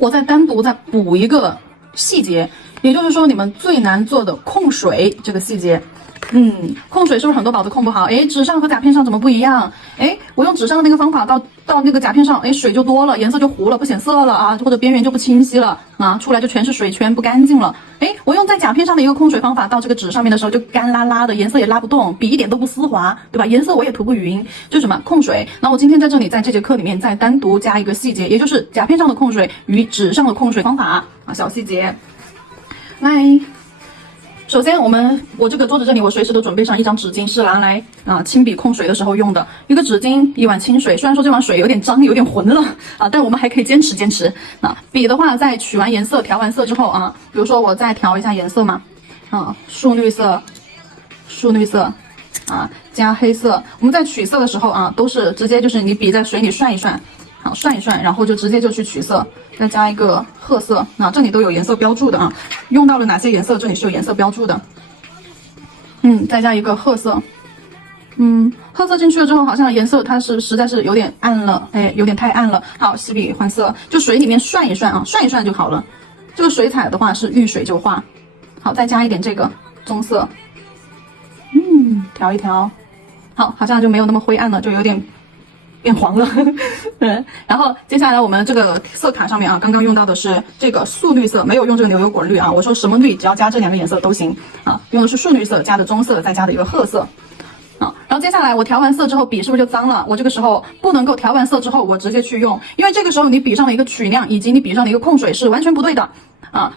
我再单独再补一个细节，也就是说你们最难做的控水这个细节。控水是不是很多宝子控不好？纸上和甲片上怎么不一样？我用纸上的那个方法到那个甲片上，水就多了，颜色就糊了，不显色了啊，或者边缘就不清晰了啊，出来就全是水圈，不干净了。我用在甲片上的一个控水方法到这个纸上面的时候就干拉拉的，颜色也拉不动，笔一点都不丝滑，对吧？颜色我也涂不匀，就是什么控水。那我今天在这里在这节课里面再单独加一个细节，也就是甲片上的控水与纸上的控水方法啊，小细节。来。首先我这个桌子这里我随时都准备上一张纸巾，是拿来亲笔控水的时候用的。一个纸巾，一碗清水，虽然说这碗水有点脏有点浑了但我们还可以坚持。笔的话在取完颜色调完色之后比如说我再调一下颜色嘛，树绿色加黑色。我们在取色的时候都是直接就是你笔在水里涮一涮，好涮一涮，然后就直接就去取色，再加一个褐色这里都有颜色标注的用到了哪些颜色，这里是有颜色标注的。再加一个褐色。褐色进去了之后，好像颜色它是实在是有点暗了，有点太暗了。好，洗笔换色，就水里面涮一涮涮一涮就好了。这个水彩的话是遇水就化。好，再加一点这个棕色，调一调。好，好像就没有那么灰暗了，就有点变黄了然后接下来我们这个色卡上面刚刚用到的是这个素绿色，没有用这个牛油果绿我说什么绿只要加这两个颜色都行用的是素绿色加的棕色，再加的一个褐色然后接下来我调完色之后笔是不是就脏了？我这个时候不能够调完色之后我直接去用，因为这个时候你笔上的一个取量以及你笔上的一个控水是完全不对的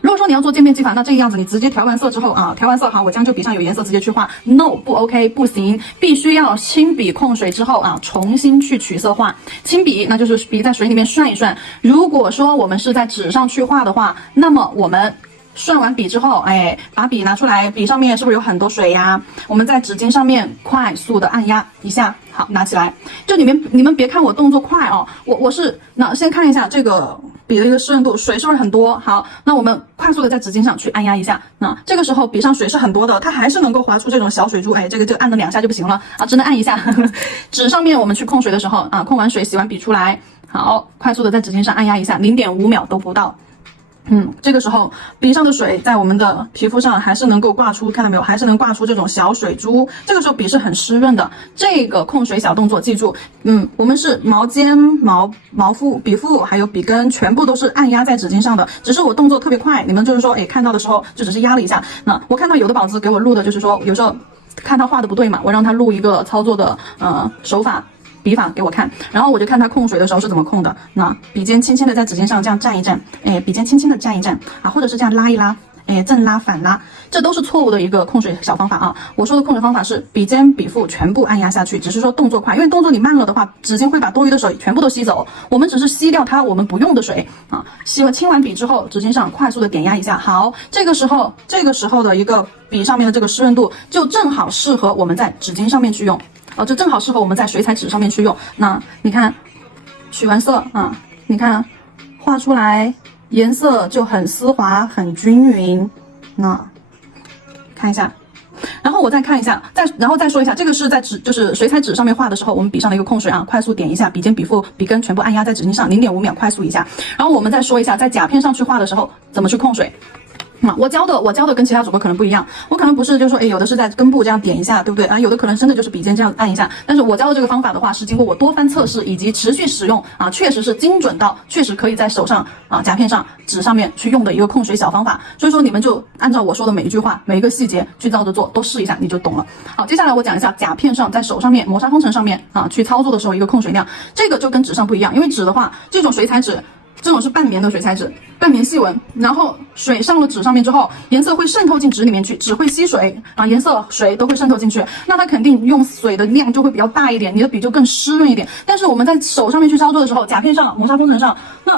如果说你要做渐变技法，那这个样子你直接调完色之后调完色好，我将就笔上有颜色直接去画 ，no 不 OK 不行，必须要亲笔控水之后重新去取色画。亲笔那就是笔在水里面涮一涮。如果说我们是在纸上去画的话，那么我们涮完笔之后，把笔拿出来，笔上面是不是有很多水呀？我们在纸巾上面快速的按压一下，好，拿起来。这里面你们别看我动作快我是先看一下这个笔的一个湿润度，水是不是很多？好，那我们快速的在纸巾上去按压一下，这个时候笔上水是很多的，它还是能够划出这种小水珠，这个按了2下就不行了只能按一下。纸上面我们去控水的时候控完水洗完笔出来，好，快速的在纸巾上按压一下，0.5秒都不到。这个时候笔上的水在我们的皮肤上还是能够挂出，看到没有？还是能挂出这种小水珠。这个时候笔是很湿润的。这个控水小动作记住，我们是毛尖、毛腹、笔腹还有笔根全部都是按压在纸巾上的，只是我动作特别快，你们就是说看到的时候就只是压了一下。那我看到有的宝子给我录的就是说有时候看他画的不对嘛，我让他录一个操作的手法笔法给我看，然后我就看他控水的时候是怎么控的。那笔尖轻轻的在纸巾上这样蘸一蘸，笔尖轻轻的蘸一蘸或者是这样拉一拉，正拉反拉，这都是错误的一个控水小方法我说的控水方法是笔尖笔腹全部按压下去，只是说动作快，因为动作你慢了的话，纸巾会把多余的水全部都吸走，我们只是吸掉它我们不用的水清完笔之后，纸巾上快速的点压一下，好，这个时候的一个笔上面的这个湿润度就正好适合我们在纸巾上面去用。这正好适合我们在水彩纸上面去用。那你看取完色你看画出来颜色就很丝滑很均匀。那看一下，然后我再看一下，然后再说一下，这个是在就是水彩纸上面画的时候，我们笔上的一个控水快速点一下，笔尖笔腹笔根全部按压在纸巾上，0.5秒快速一下。然后我们再说一下，在甲片上去画的时候怎么去控水。我教的跟其他主播可能不一样，我可能不是就是说有的是在根部这样点一下，对不对有的可能真的就是笔尖这样按一下，但是我教的这个方法的话是经过我多番测试以及持续使用确实是精准到确实可以在手上甲片上纸上面去用的一个控水小方法。所以说你们就按照我说的每一句话每一个细节去照着做，都试一下你就懂了。好，接下来我讲一下甲片上在手上面磨砂工程上面去操作的时候一个控水量，这个就跟纸上不一样，因为纸的话这种水彩纸这种是半棉的水彩纸，半棉细纹，然后水上了纸上面之后，颜色会渗透进纸里面去，纸会吸水颜色水都会渗透进去，那它肯定用水的量就会比较大一点，你的笔就更湿润一点。但是我们在手上面去操作的时候，甲片上磨砂工程上，那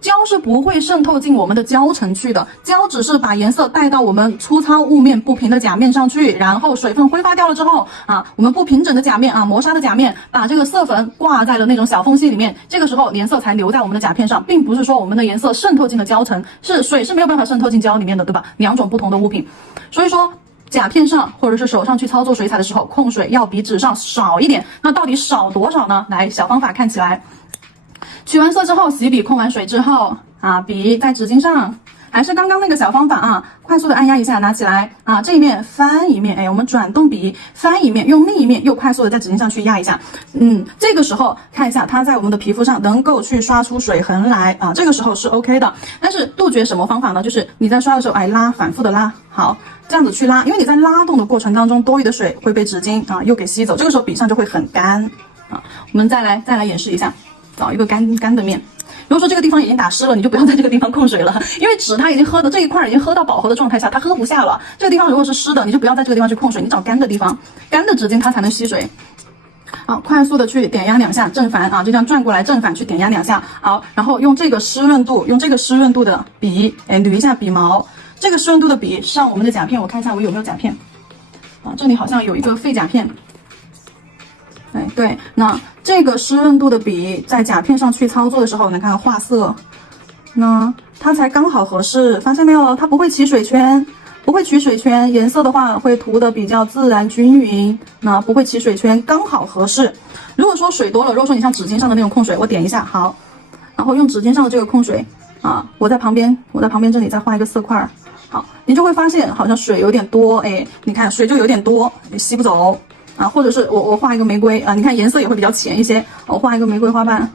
胶是不会渗透进我们的胶层去的，胶只是把颜色带到我们粗糙雾面不平的甲面上去，然后水分挥发掉了之后我们不平整的甲面磨砂的甲面把这个色粉挂在了那种小缝隙里面，这个时候颜色才留在我们的甲片上，并不是说我们的颜色渗透进了胶层，是水是没有办法渗透进胶里面的，对吧？两种不同的物品。所以说甲片上或者是手上去操作水彩的时候，控水要比纸上少一点。那到底少多少呢？来，小方法看起来，取完色之后，洗笔控完水之后啊，笔在纸巾上。还是刚刚那个小方法啊，快速的按压一下，拿起来啊，这一面翻一面，哎，我们转动笔翻一面，用另一面又快速的在纸巾上去压一下，这个时候看一下它在我们的皮肤上能够去刷出水痕来啊，这个时候是 OK 的。但是杜绝什么方法呢？就是你在刷的时候，哎，拉，反复的拉，好，这样子去拉，因为你在拉动的过程当中，多余的水会被纸巾啊又给吸走，这个时候笔上就会很干啊。我们再来演示一下，找一个干的面。如果说这个地方已经打湿了，你就不要在这个地方控水了，因为纸它已经喝的这一块已经喝到饱和的状态下，它喝不下了。这个地方如果是湿的，你就不要在这个地方去控水，你找干的地方，干的纸巾它才能吸水。好，快速的去点压2下，正反啊，就这样转过来正反去点压2下。好，然后用这个湿润度的笔，哎，捋一下笔毛。这个湿润度的笔上我们的甲片，我看一下我有没有甲片啊，这里好像有一个废甲片。哎，对，那这个湿润度的笔在甲片上去操作的时候，你看画色，那它才刚好合适，发现没有？它不会起水圈，不会起水圈，颜色的话会涂的比较自然均匀，那不会起水圈，刚好合适。如果说水多了，如果说你像纸巾上的那种控水，我点一下，好，然后用纸巾上的这个控水啊，我在旁边这里再画一个色块，好，你就会发现好像水有点多，哎，你看水就有点多，吸不走。啊，或者是我画一个玫瑰啊，你看颜色也会比较浅一些，我画一个玫瑰花瓣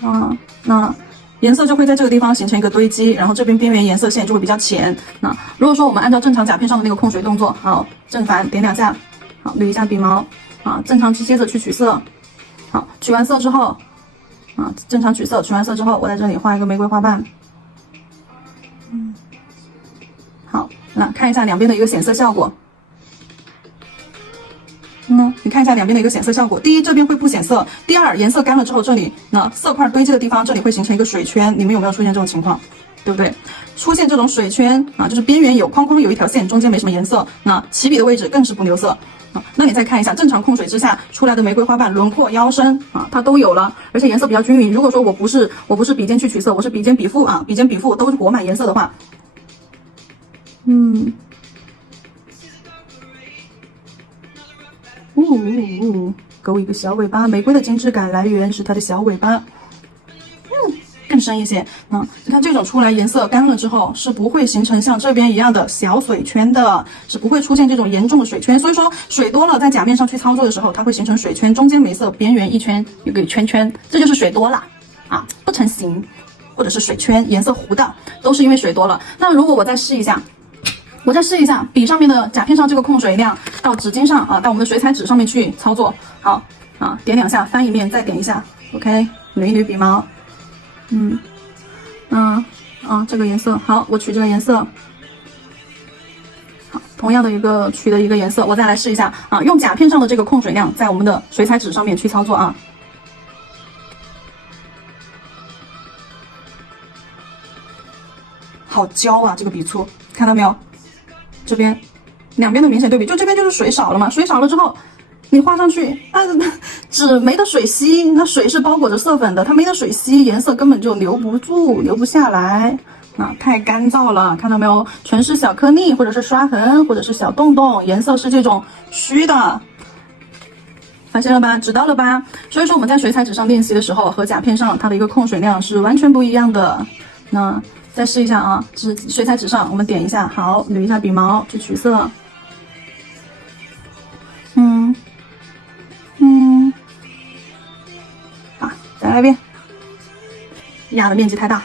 啊，那颜色就会在这个地方形成一个堆积，然后这边边缘颜色线就会比较浅。那如果说我们按照正常甲片上的那个控水动作，好，正反点2下，好，捋一下笔毛啊，正常接着去取色，好，取完色之后啊，正常取色，取完色之后，我在这里画一个玫瑰花瓣，好，那看一下两边的一个显色效果。你看一下两边的一个显色效果。第一，这边会不显色；第二，颜色干了之后，这里那色块堆积的地方，这里会形成一个水圈。你们有没有出现这种情况？对不对？出现这种水圈啊，就是边缘有框框有一条线，中间没什么颜色。那起笔的位置更是不留色啊。那你再看一下，正常控水之下出来的玫瑰花瓣轮廓、腰身啊，它都有了，而且颜色比较均匀。如果说我不是笔尖去取色，我是笔尖笔腹啊，笔尖笔腹都是裹满颜色的话，勾一个小尾巴，玫瑰的精致感来源是它的小尾巴，更深一些。你看这种出来颜色干了之后是不会形成像这边一样的小水圈的，是不会出现这种严重的水圈。所以说水多了在甲面上去操作的时候，它会形成水圈，中间没色，边缘一圈有个圈圈，这就是水多了啊，不成形或者是水圈，颜色糊的都是因为水多了。那如果我再试一下。笔上面的甲片上这个控水量到纸巾上啊，到我们的水彩纸上面去操作。好啊，点2下，翻一面，再点一下 ，OK， 捋一捋笔毛。这个颜色好，我取这个颜色。好，同样的取的一个颜色，我再来试一下啊，用甲片上的这个控水量在我们的水彩纸上面去操作啊。好焦啊，这个笔触，看到没有？这边两边的明显对比，就这边就是水少了嘛，水少了之后你画上去，纸没得水吸，那水是包裹着色粉的，它没得水吸，颜色根本就留不住，留不下来啊，太干燥了，看到没有？全是小颗粒，或者是刷痕，或者是小洞洞，颜色是这种虚的，发现了吧？知道了吧？所以说我们在水彩纸上练习的时候，和甲片上它的一个控水量是完全不一样的。那再试一下啊，水彩纸上我们点一下，好，捋一下笔毛去取色。好，再来一遍，压的面积太大。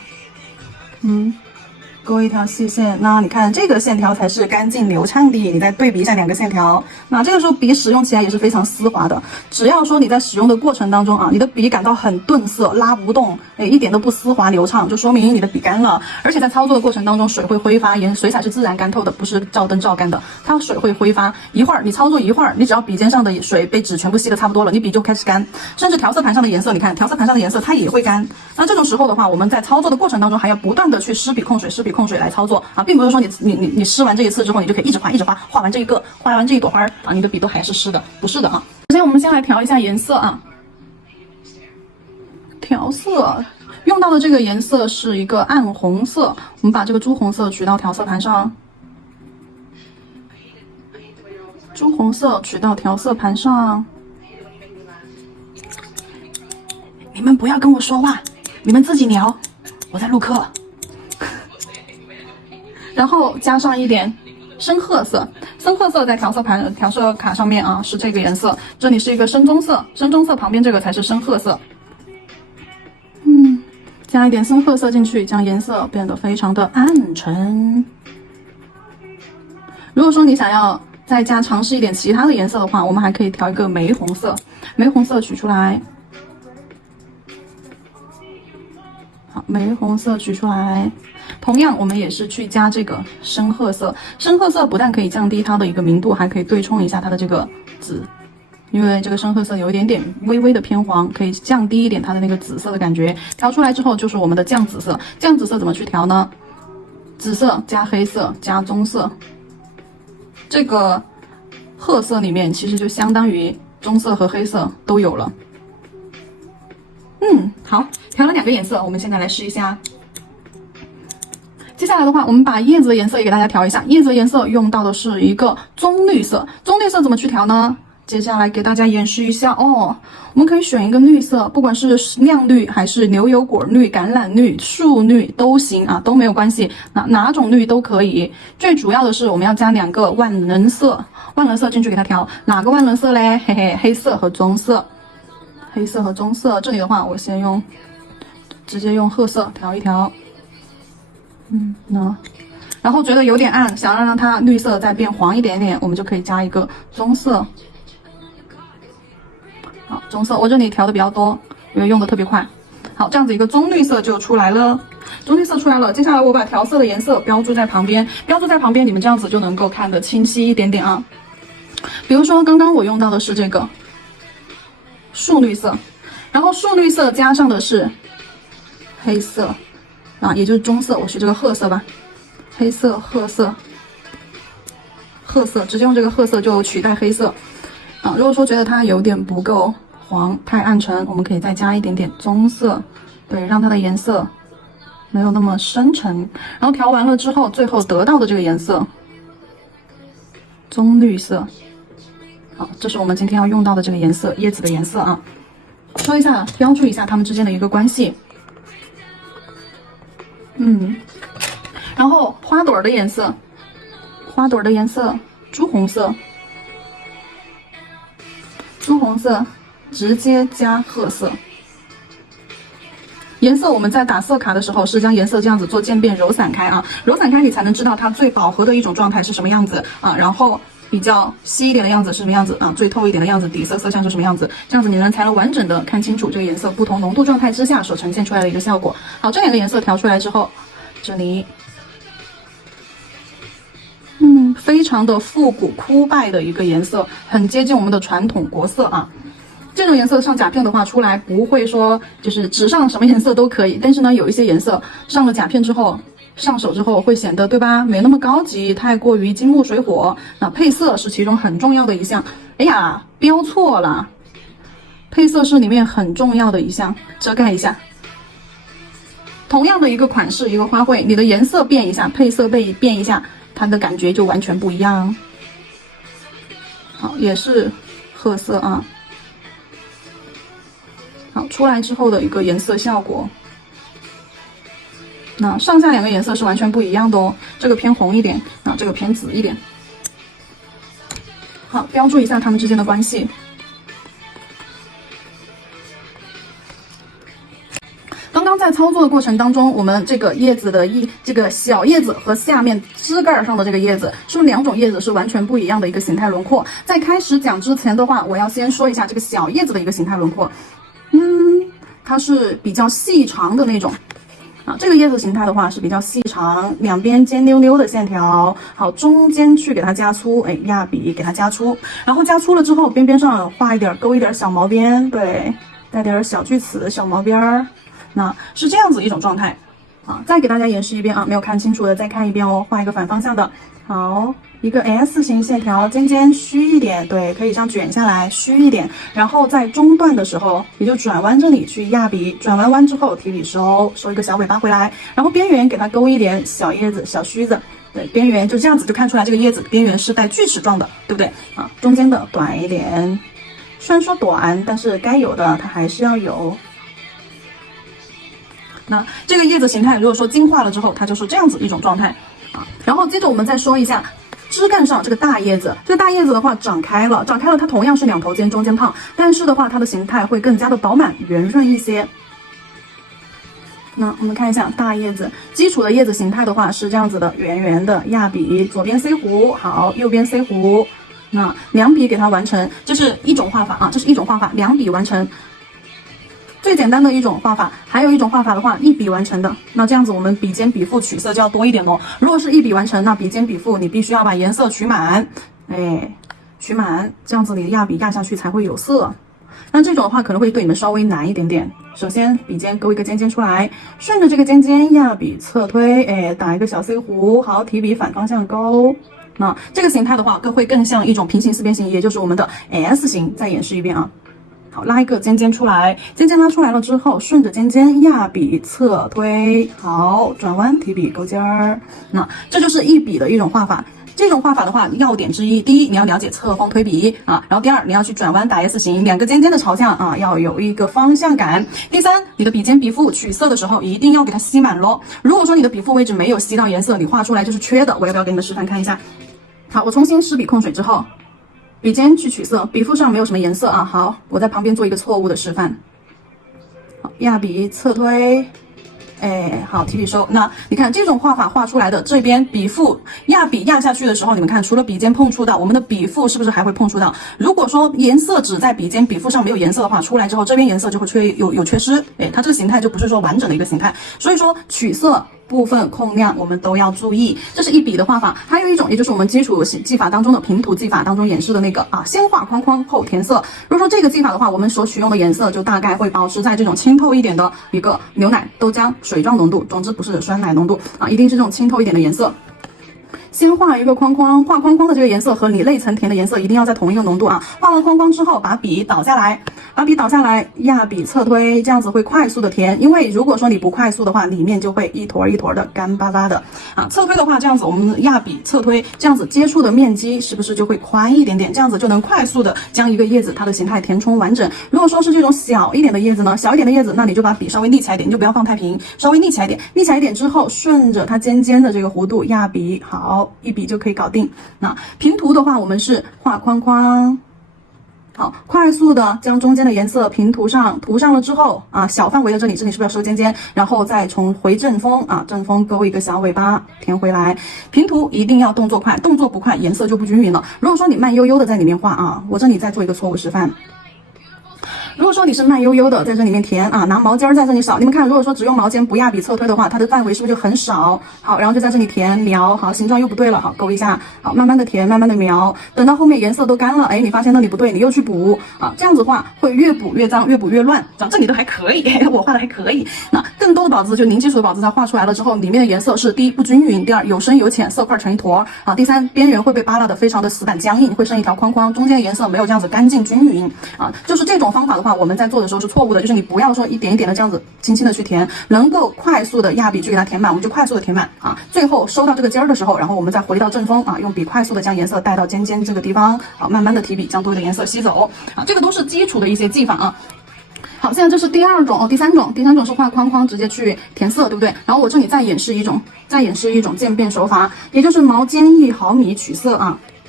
勾一条细线，那你看这个线条才是干净流畅的，你再对比一下两个线条，那这个时候笔使用起来也是非常丝滑的。只要说你在使用的过程当中啊，你的笔感到很顿涩，拉不动，一点都不丝滑流畅，就说明你的笔干了。而且在操作的过程当中，水会挥发，水彩是自然干透的，不是照灯照干的，它水会挥发。一会儿你操作一会儿，你只要笔尖上的水被纸全部吸的差不多了，你笔就开始干。甚至调色盘上的颜色，你看调色盘上的颜色它也会干。那这种时候的话，我们在操作的过程当中还要不断的去湿笔控水来操作啊，并不是说你湿完这一次之后，你就可以一直画，画完这一朵花啊，你的笔都还是湿的，不是的啊。首先我们先来调一下颜色啊，调色用到的这个颜色是一个暗红色，我们把这个朱红色取到调色盘上，朱红色取到调色盘上。你们不要跟我说话，你们自己聊，我在录课。然后加上一点深褐色，深褐色在调色卡上面啊是这个颜色，这里是一个深棕色，深棕色旁边这个才是深褐色。加一点深褐色进去，将颜色变得非常的暗沉。如果说你想要再尝试一点其他的颜色的话，我们还可以调一个玫红色，玫红色取出来。好，玫红色取出来。同样，我们也是去加这个深褐色。深褐色不但可以降低它的一个明度，还可以对冲一下它的这个紫。因为这个深褐色有一点点微微的偏黄，可以降低一点它的那个紫色的感觉。调出来之后就是我们的酱紫色。酱紫色怎么去调呢？紫色加黑色加棕色，这个褐色里面其实就相当于棕色和黑色都有了。好，调了2个颜色，我们现在来试一下。接下来的话，我们把叶子的颜色也给大家调一下。叶子的颜色用到的是一个棕绿色。棕绿色怎么去调呢？接下来给大家演示一下哦，我们可以选一个绿色，不管是亮绿还是牛油果绿、橄榄绿、树绿都行啊，都没有关系，哪种绿都可以。最主要的是我们要加2个万能色进去给它调，哪个万能色嘞？嘿嘿，黑色和棕色，黑色和棕色。这里的话，我先直接用褐色调一调，然后觉得有点暗，想要让它绿色再变黄一点点，我们就可以加一个棕色。好，棕色我这里调的比较多，因为用的特别快。好，这样子一个棕绿色就出来了，棕绿色出来了。接下来我把调色的颜色标注在旁边，你们这样子就能够看得清晰一点点啊。比如说刚刚我用到的是这个树绿色，然后树绿色加上的是黑色啊，也就是棕色，我取这个褐色吧，黑色、褐色，直接用这个褐色就取代黑色。如果说觉得它有点不够黄，太暗沉，我们可以再加一点点棕色，对，让它的颜色没有那么深沉。然后调完了之后，最后得到的这个颜色，棕绿色。好，这是我们今天要用到的这个颜色，椰子的颜色啊。说一下，标注一下它们之间的一个关系。然后花朵的颜色，朱红色。朱红色直接加褐色。颜色我们在打色卡的时候是将颜色这样子做渐变揉散开啊，揉散开你才能知道它最饱和的一种状态是什么样子啊，然后比较稀一点的样子是什么样子啊，最透一点的样子底色色相是什么样子，这样子你才能完整的看清楚这个颜色不同浓度状态之下所呈现出来的一个效果。好，这2个颜色调出来之后，这里非常的复古枯败的一个颜色，很接近我们的传统国色啊。这种颜色上甲片的话出来不会说就是只上什么颜色都可以，但是呢有一些颜色上了甲片之后，上手之后会显得对吧没那么高级，太过于金木水火。那配色是其中很重要的一项，哎呀标错了，配色是里面很重要的一项，遮盖一下。同样的一个款式一个花卉，你的颜色变一下，配色变一下，它的感觉就完全不一样。好，也是褐色啊。好，出来之后的一个颜色效果，那上下2个颜色是完全不一样的哦，这个偏红一点，这个偏紫一点。好，标注一下它们之间的关系。刚刚在操作的过程当中，我们这个叶子的这个小叶子和下面枝干上的这个叶子，是不是2种叶子是完全不一样的一个形态轮廓？在开始讲之前的话，我要先说一下这个小叶子的一个形态轮廓。它是比较细长的那种啊，这个叶子形态的话是比较细长，两边尖溜溜的线条。好，中间去给它加粗，压笔给它加粗，然后加粗了之后，边边上画一点，勾一点小毛边，对，带点小锯齿、小毛边儿，那是这样子一种状态啊。再给大家演示一遍啊，没有看清楚的再看一遍哦，画一个反方向的。好，一个 S 型线条，尖尖虚一点，对，可以这样卷下来，虚一点，然后在中段的时候，也就转弯这里去压笔，转完弯之后提笔收一个小尾巴回来，然后边缘给它勾一点小叶子、小须子，对，边缘就这样子就看出来这个叶子边缘是带锯齿状的，对不对啊？中间的短一点，虽然说短，但是该有的它还是要有。那这个叶子形态如果说精化了之后，它就是这样子一种状态。啊。然后接着我们再说一下枝干上这个大叶子，这个大叶子的话长开了，它同样是两头尖，中间胖，但是的话它的形态会更加的饱满圆润一些。那我们看一下大叶子，基础的叶子形态的话是这样子的，圆圆的压笔，左边 C 弧，好，右边 C 弧，那两笔给它完成，这是一种画法啊，这是一种画法，两笔完成，最简单的一种画法。还有一种画法的话，一笔完成的，那这样子我们笔尖笔腹取色就要多一点咯。如果是一笔完成，那笔尖笔腹你必须要把颜色取满，取满，这样子你的压笔压下去才会有色。那这种的话可能会对你们稍微难一点点。首先笔尖勾一个尖尖出来，顺着这个尖尖压笔侧推，打一个小 C 弧，好，提笔反方向勾。那这个形态的话会更像一种平行四边形，也就是我们的 S 形。再演示一遍啊。好，拉一个尖尖出来，尖尖拉出来了之后，顺着尖尖压笔侧推，好，转弯提笔勾尖儿。那这就是一笔的一种画法。这种画法的话，要点之一，第一，你要了解侧锋推笔啊，然后第二，你要去转弯打 S 形，两个尖尖的朝向啊，要有一个方向感。第三，你的笔尖笔腹取色的时候，一定要给它吸满咯。如果说你的笔腹位置没有吸到颜色，你画出来就是缺的。我要不要给你们示范看一下？好，我重新湿笔控水之后，笔尖去取色，笔腹上没有什么颜色啊。好，我在旁边做一个错误的示范。好，压笔侧推。好，提笔收。那你看这种画法画出来的，这边笔腹压笔压下去的时候，你们看除了笔尖碰触到，我们的笔腹是不是还会碰触到？如果说颜色只在笔尖笔腹上没有颜色的话，出来之后这边颜色就会有缺失，它这个形态就不是说完整的一个形态。所以说取色部分控量我们都要注意，这是一笔的画法。还有一种，也就是我们基础技法当中的平涂技法当中演示的那个先画框框后填色。如果说这个技法的话，我们所取用的颜色就大概会保持在这种清透一点的一个牛奶、豆浆、水状浓度，总之不是酸奶浓度啊，一定是这种清透一点的颜色。先画一个框框，画框框的这个颜色和你内层填的颜色一定要在同一个浓度啊。画完框框之后，把笔倒下来，压笔侧推，这样子会快速的填。因为如果说你不快速的话，里面就会一坨一坨的干巴巴的啊。侧推的话，这样子我们压笔侧推，这样子接触的面积是不是就会宽一点点？这样子就能快速的将一个叶子它的形态填充完整。如果说是这种小一点的叶子呢，那你就把笔稍微立起来一点，你就不要放太平，稍微立起来一点之后，顺着它尖尖的这个弧度压笔，好。一笔就可以搞定。那平涂的话，我们是画框框，好，快速的将中间的颜色平涂上，涂上了之后小范围的这里是不是要收尖尖？然后再从回正锋正锋勾一个小尾巴填回来。平涂一定要动作快，动作不快颜色就不均匀了。如果说你慢悠悠的在里面画我这里再做一个错误示范。如果说你是慢悠悠的在这里面填拿毛尖在这里扫，你们看，如果说只用毛尖不压笔侧推的话，它的范围是不是就很少？好，然后就在这里填描，好，形状又不对了，好，勾一下，好，慢慢的填，慢慢的描，等到后面颜色都干了，你发现那里不对，你又去补这样子画会越补越脏，越补越乱。这里都还可以，我画的还可以。那更多的宝子就零基础的宝子，它画出来了之后，里面的颜色是第一不均匀，第二有深有浅，色块成一坨第三边缘会被扒拉的非常的死板僵硬，会剩一条框框，中间的颜色没有这样子干净均匀就是这种方法的话，我们在做的时候是错误的，就是你不要说一点一点的这样子轻轻的去填，能够快速的压笔去给它填满，我们就快速的填满最后收到这个尖儿的时候，然后我们再回到正锋用笔快速的将颜色带到尖尖这个地方慢慢的提笔将多余的颜色吸走这个都是基础的一些技法好，现在这是第二种第三种是画框框直接去填色，对不对？然后我这里再演示一种渐变手法，也就是毛尖1毫米取色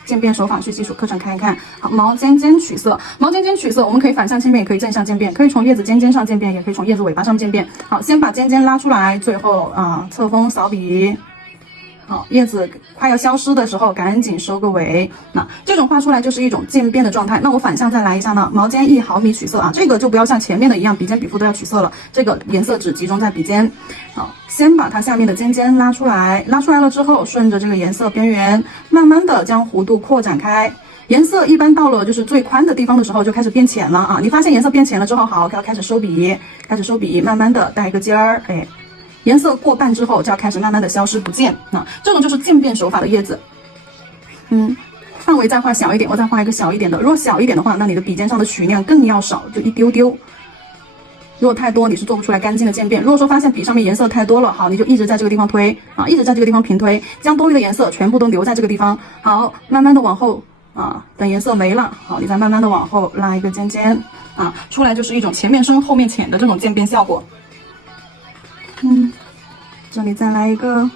渐变手法，去基础课程看一看。好，毛尖尖取色，我们可以反向渐变，也可以正向渐变，可以从叶子尖尖上渐变，也可以从叶子尾巴上渐变。好，先把尖尖拉出来，最后侧锋扫笔。好，叶子快要消失的时候，赶紧收个尾。那这种画出来就是一种渐变的状态。那我反向再来一下呢，毛尖1毫米取色这个就不要像前面的一样，笔尖笔腹都要取色了。这个颜色只集中在笔尖。好，先把它下面的尖尖拉出来了之后，顺着这个颜色边缘，慢慢的将弧度扩展开。颜色一般到了就是最宽的地方的时候，就开始变浅了你发现颜色变浅了之后，好，要开始收笔，慢慢的带一个尖儿，颜色过半之后就要开始慢慢的消失不见这种就是渐变手法的叶子。范围再画小一点，我再画一个小一点的。如果小一点的话，那你的笔尖上的取量更要少，就一丢丢。如果太多，你是做不出来干净的渐变。如果说发现笔上面颜色太多了，好，你就一直在这个地方推一直在这个地方平推，将多余的颜色全部都留在这个地方。好，慢慢的往后等颜色没了，好，你再慢慢的往后拉一个尖尖出来就是一种前面深后面浅的这种渐变效果。这里再来一个，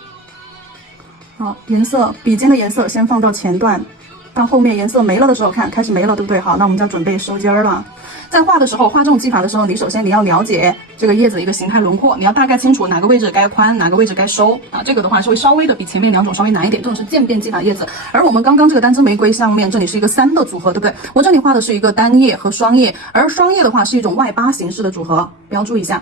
好，颜色笔尖的颜色先放到前段，到后面颜色没了的时候，看开始没了，对不对？好，那我们就要准备收尖儿了。在画的时候，画这种技法的时候，你首先你要了解这个叶子的一个形态轮廓，你要大概清楚哪个位置该宽，哪个位置该收啊。这个的话是会稍微的比前面两种稍微难一点，这种是渐变技法叶子。而我们刚刚这个单枝玫瑰上面这里是一个3的组合，对不对？我这里画的是一个单叶和双叶，而双叶的话是一种外八形式的组合，标注一下。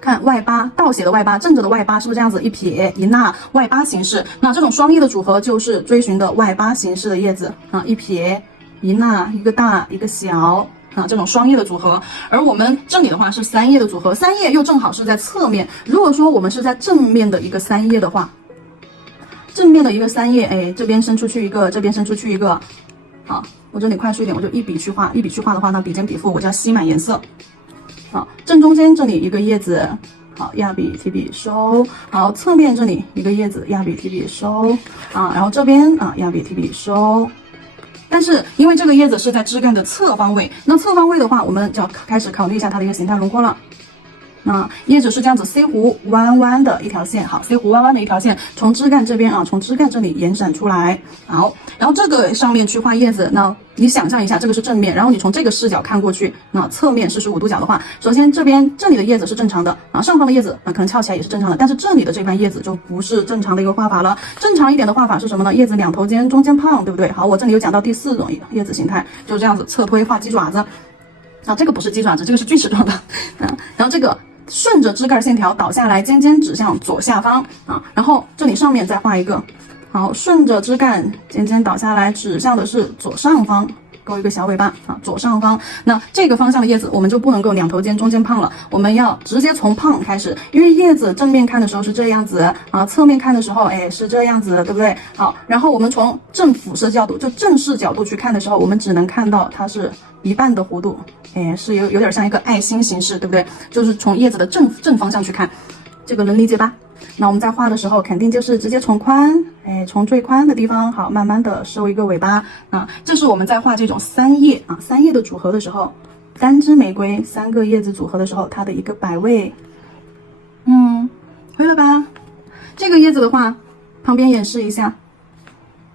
看外八，倒写的外八，正着的外八是不是这样子一撇一捺外八形式？那这种双叶的组合就是追寻的外八形式的叶子啊，一撇一捺，一个大一个小。啊，这种双叶的组合，而我们这里的话是3叶的组合，3叶又正好是在侧面。如果说我们是在正面的一个3叶的话，正面的一个3叶，哎，这边伸出去一个，这边伸出去一个。好，我这里快速一点，我就一笔去画，一笔去画的话，那笔尖笔腹我就要吸满颜色。好，正中间这里一个叶子，好，压笔提笔收。好，侧面这里一个叶子，压笔提笔收。啊，然后这边啊，压笔提笔收。但是因为这个叶子是在枝干的侧方位，那侧方位的话，我们就要开始考虑一下它的一个形态轮廓了。那叶子是这样子 C 弧弯弯的一条线，好 ，C 弧弯弯的一条线从枝干这边啊，从枝干这里延展出来，好，然后这个上面去画叶子，那你想象一下，这个是正面，然后你从这个视角看过去，那侧面45度角的话，首先这里的叶子是正常的啊，上方的叶子可能翘起来也是正常的，但是这里的这块叶子就不是正常的一个画法了。正常一点的画法是什么呢？叶子两头尖，中间胖，对不对？好，我这里有讲到第4种叶子形态，就是这样子侧推画鸡爪子。啊，这个不是鸡爪子，这个是锯齿状的，然后这个顺着枝干线条倒下来，尖尖指向左下方啊，然后这里上面再画一个，好，顺着枝干尖尖倒下来，指向的是左上方，勾一个小尾巴啊，左上方。那这个方向的叶子我们就不能够两头尖中间胖了，我们要直接从胖开始，因为叶子正面看的时候是这样子啊，侧面看的时候哎是这样子，对不对？好，然后我们从正俯视角度，就正视角度去看的时候，我们只能看到它是一半的弧度，哎，是有点像一个爱心形式，对不对？就是从叶子的正方向去看，这个能理解吧？那我们在画的时候，肯定就是直接从宽，哎，从最宽的地方，好，慢慢的收一个尾巴啊。这是我们在画这种3叶啊，3叶的组合的时候，单枝玫瑰3个叶子组合的时候，它的一个摆位，会了吧？这个叶子的话，旁边演示一下。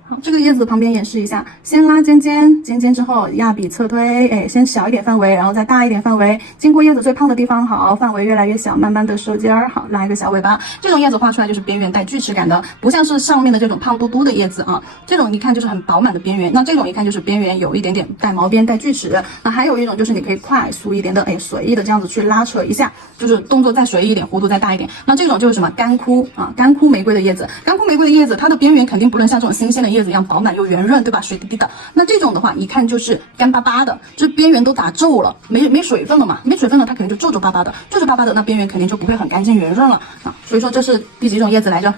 好，这个叶子旁边演示一下，先拉尖尖，尖尖之后压笔侧推，哎，先小一点范围，然后再大一点范围，经过叶子最胖的地方，好，范围越来越小，慢慢的收尖儿，好，拉一个小尾巴。这种叶子画出来就是边缘带锯齿感的，不像是上面的这种胖嘟嘟的叶子啊，这种一看就是很饱满的边缘。那这种一看就是边缘有一点点带毛边带锯齿。那还有一种就是你可以快速一点的，哎，随意的这样子去拉扯一下，就是动作再随意一点，弧度再大一点。那这种就是什么干枯啊，干枯玫瑰的叶子，干枯玫瑰的叶子，它的边缘肯定不能像这种新鲜的叶子一样饱满又圆润，对吧？水滴滴的。那这种的话，一看就是干巴巴的，这边缘都打皱了，没水分了嘛，没水分了，它肯定就皱皱巴巴的，皱皱巴巴的，那边缘肯定就不会很干净圆润了啊。所以说这是第几种叶子来着？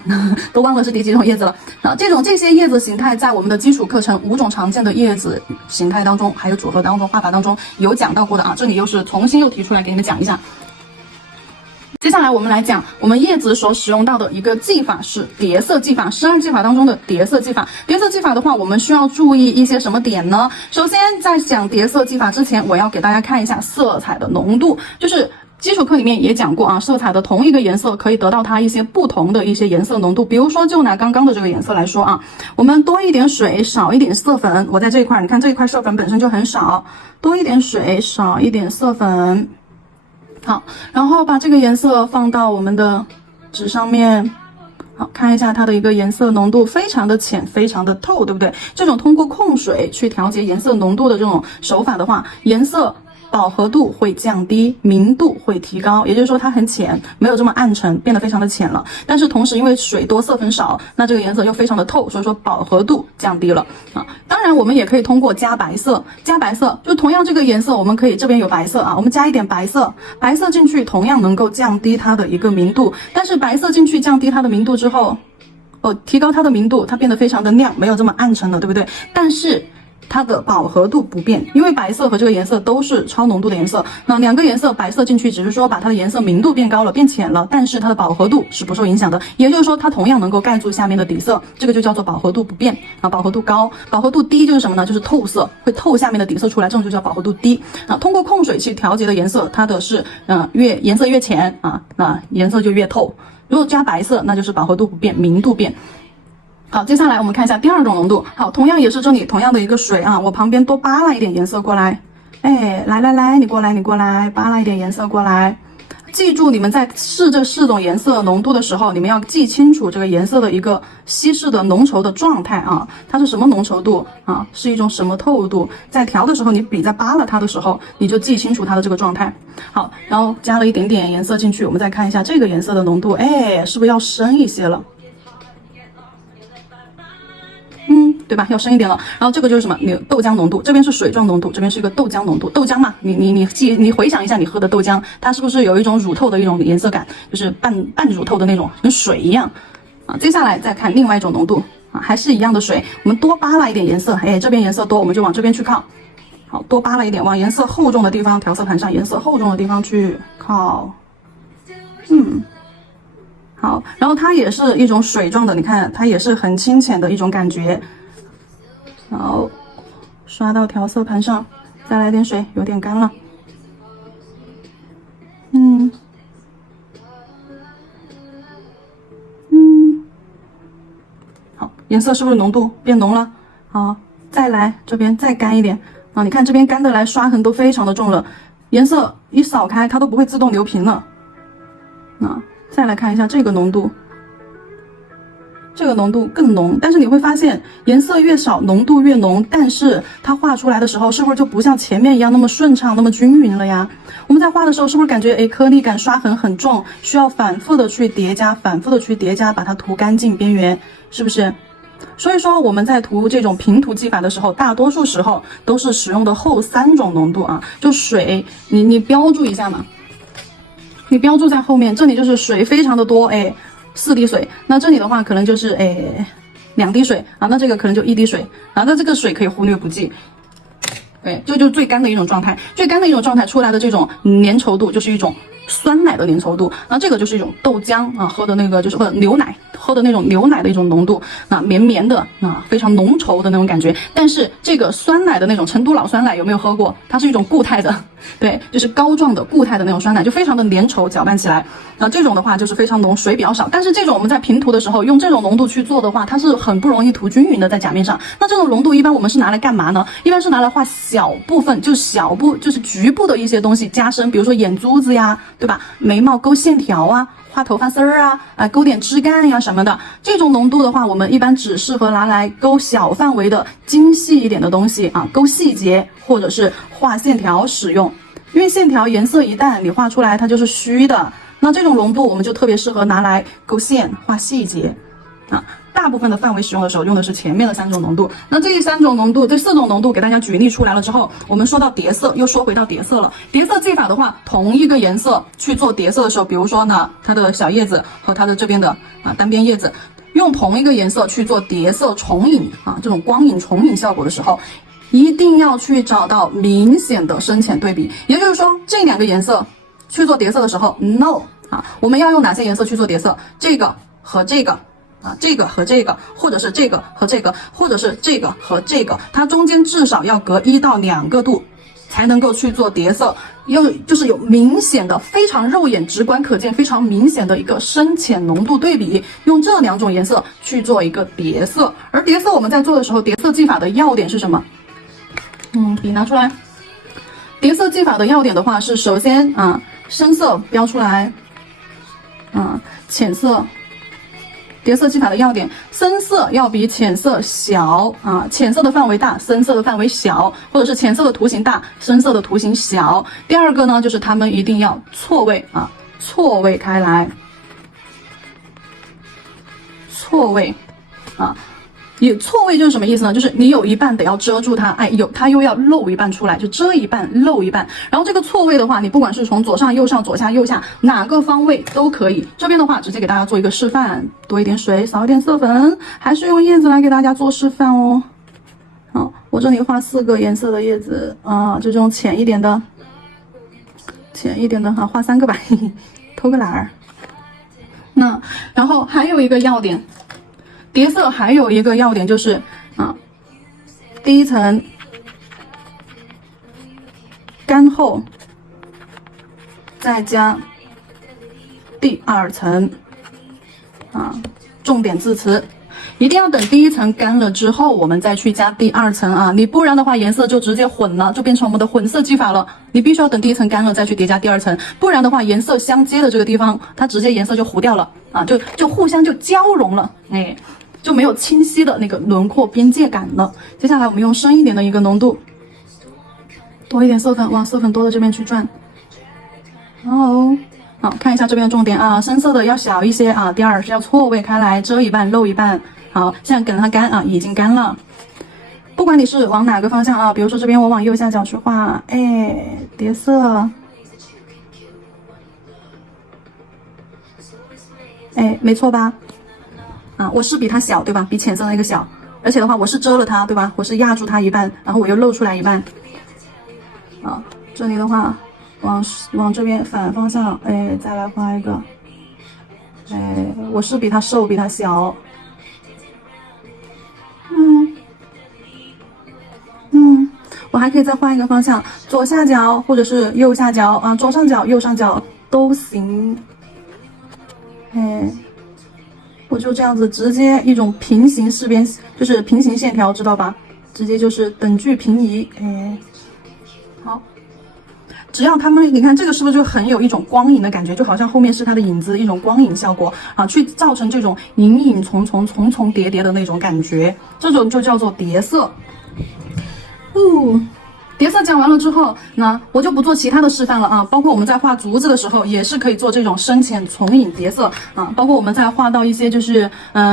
都忘了是第几种叶子了啊。这些叶子形态在我们的基础课程5种常见的叶子形态当中，还有组合当中、画法当中有讲到过的啊。这里又是重新又提出来给你们讲一下。接下来我们来讲我们叶子所使用到的一个技法是叠色技法，12技法当中的叠色技法。叠色技法的话，我们需要注意一些什么点呢？首先在讲叠色技法之前，我要给大家看一下色彩的浓度，就是基础课里面也讲过啊，色彩的同一个颜色可以得到它一些不同的一些颜色浓度。比如说就拿刚刚的这个颜色来说啊，我们多一点水，少一点色粉。我在这一块，你看这一块色粉本身就很少，多一点水，少一点色粉。好，然后把这个颜色放到我们的纸上面，好，看一下它的一个颜色浓度非常的浅，非常的透，对不对？这种通过控水去调节颜色浓度的这种手法的话，颜色饱和度会降低，明度会提高，也就是说它很浅，没有这么暗沉，变得非常的浅了。但是同时因为水多色粉少，那这个颜色又非常的透，所以说饱和度降低了啊。当然我们也可以通过加白色，就同样这个颜色，我们可以这边有白色啊，我们加一点白色进去，同样能够降低它的一个明度。但是白色进去降低它的明度之后，提高它的明度，它变得非常的亮，没有这么暗沉了，对不对？但是它的饱和度不变，因为白色和这个颜色都是超浓度的颜色，那两个颜色白色进去只是说把它的颜色明度变高了，变浅了，但是它的饱和度是不受影响的，也就是说它同样能够盖住下面的底色，这个就叫做饱和度不变啊。饱和度高，饱和度低就是什么呢？就是透色，会透下面的底色出来，这种就叫饱和度低啊。通过控水去调节的颜色，它的是颜色越浅啊，那颜色就越透。如果加白色，那就是饱和度不变，明度变。好，接下来我们看一下第二种浓度。好，同样也是这里同样的一个水啊，我旁边多扒拉一点颜色过来。哎，来，你过来，扒拉一点颜色过来。记住，你们在试这4种颜色浓度的时候，你们要记清楚这个颜色的一个稀释的浓稠的状态啊，它是什么浓稠度啊，是一种什么透度。在调的时候，你笔在扒拉它的时候，你就记清楚它的这个状态。好，然后加了一点点颜色进去，我们再看一下这个颜色的浓度，哎，是不是要深一些了？对吧？要深一点了。然后这个就是什么？豆浆浓度，这边是水状浓度，这边是一个豆浆浓度。豆浆嘛，你回想一下，你喝的豆浆，它是不是有一种乳透的一种颜色感，就是半乳透的那种，跟水一样啊？接下来再看另外一种浓度啊，还是一样的水，我们多扒拉一点颜色，哎，这边颜色多，我们就往这边去靠。好，多扒拉一点，往颜色厚重的地方，调色盘上颜色厚重的地方去靠。好，然后它也是一种水状的，你看它也是很清浅的一种感觉。好，刷到调色盘上，再来点水，有点干了。好，颜色是不是浓度变浓了？好，再来这边再干一点啊！你看这边干的来，刷痕都非常的重了，颜色一扫开，它都不会自动流平了。那再来看一下这个浓度。这个浓度更浓，但是你会发现颜色越少浓度越浓，但是它画出来的时候是不是就不像前面一样那么顺畅那么均匀了呀？我们在画的时候是不是感觉颗粒感刷痕很重，需要反复的去叠加把它涂干净边缘，是不是？所以说我们在涂这种平涂技法的时候，大多数时候都是使用的后3种浓度啊，就水你标注一下嘛，你标注在后面，这里就是水非常的多，4滴水，那这里的话可能就是2滴水啊，那这个可能就1滴水啊，那这个水可以忽略不计。对，这就是最干的一种状态，最干的一种状态出来的这种粘稠度就是一种酸奶的粘稠度，那这个就是一种豆浆啊喝的那个就是或者牛奶喝的那种牛奶的一种浓度，那绵绵的啊非常浓稠的那种感觉。但是这个酸奶的那种成都老酸奶有没有喝过？它是一种固态的，对，就是膏状的固态的那种酸奶，就非常的粘稠，搅拌起来。那这种的话就是非常浓，水比较少。但是这种我们在平涂的时候用这种浓度去做的话，它是很不容易涂均匀的在甲面上。那这种浓度一般我们是拿来干嘛呢？一般是拿来画小部分，就是局部的一些东西加深，比如说眼珠子呀，对吧？眉毛勾线条啊，画头发丝儿啊，勾点枝干呀什么的。这种浓度的话，我们一般只适合拿来勾小范围的精细一点的东西啊，勾细节或者是画线条使用。因为线条颜色一淡，你画出来它就是虚的。那这种浓度我们就特别适合拿来勾线画细节啊。大部分的范围使用的时候用的是前面的3种浓度。那这4种浓度给大家举例出来了之后，我们说到叠色，又说回到叠色了。叠色技法的话，同一个颜色去做叠色的时候，比如说呢它的小叶子和它的这边的单边叶子，用同一个颜色去做叠色重影啊，这种光影重影效果的时候，一定要去找到明显的深浅对比。也就是说这2个颜色去做叠色的时候 ，no 啊，我们要用哪些颜色去做叠色？这个和这个啊，这个和这个，或者是这个和这个，或者是这个和这个，它中间至少要隔1到2个度，才能够去做叠色。就是有明显的、非常肉眼直观可见、非常明显的一个深浅浓度对比，用这2种颜色去做一个叠色。而叠色我们在做的时候，叠色技法的要点是什么？笔拿出来。叠色技法的要点的话是，首先啊，深色标出来，浅色。叠色技法的要点，深色要比浅色小啊，浅色的范围大，深色的范围小，或者是浅色的图形大，深色的图形小。第二个呢，就是它们一定要错位啊，错位开来，错位啊。也错位就是什么意思呢？就是你有一半得要遮住它，它又要露一半出来，就遮一半露一半。然后这个错位的话，你不管是从左上右上左下右下哪个方位都可以。这边的话直接给大家做一个示范，多一点水，少一点色粉，还是用叶子来给大家做示范哦。好，我这里画4个颜色的叶子啊，就这种浅一点的画3个吧，嘿嘿，偷个懒儿。那然后还有一个要点。叠色还有一个要点就是第一层干后，再加第2层重点字词。一定要等第一层干了之后，我们再去加第二层啊，你不然的话颜色就直接混了，就变成我们的混色技法了。你必须要等第一层干了再去叠加第二层，不然的话颜色相接的这个地方，它直接颜色就糊掉了啊，就互相就交融了，哎，就没有清晰的那个轮廓边界感了。接下来我们用深一点的一个浓度，多一点色粉，往色粉多的这边去转。哦，好，看一下这边的重点啊，深色的要小一些啊。第二是要错位开来，遮一半露一半。好，现在等它干啊，已经干了。不管你是往哪个方向啊，比如说这边我往右下角去画，哎，叠色，哎，没错吧？啊，我是比它小，对吧？比浅色的那个小，而且的话我是遮了它，对吧？我是压住它一半，然后我又露出来一半。啊，这里的话。往这边反方向，哎，再来画一个，哎，我是比它瘦，比它小，我还可以再换一个方向，左下角或者是右下角啊，左上角、右上角都行，哎，我就这样子直接一种平行四边，就是平行线条，知道吧？直接就是等距平移，哎，好。只要他们，你看这个是不是就很有一种光影的感觉，就好像后面是它的影子，一种光影效果啊，去造成这种隐隐重重、重重叠叠的那种感觉，这种就叫做叠色。叠色讲完了之后，那我就不做其他的示范了啊。包括我们在画竹子的时候，也是可以做这种深浅重影叠色啊。包括我们在画到一些就是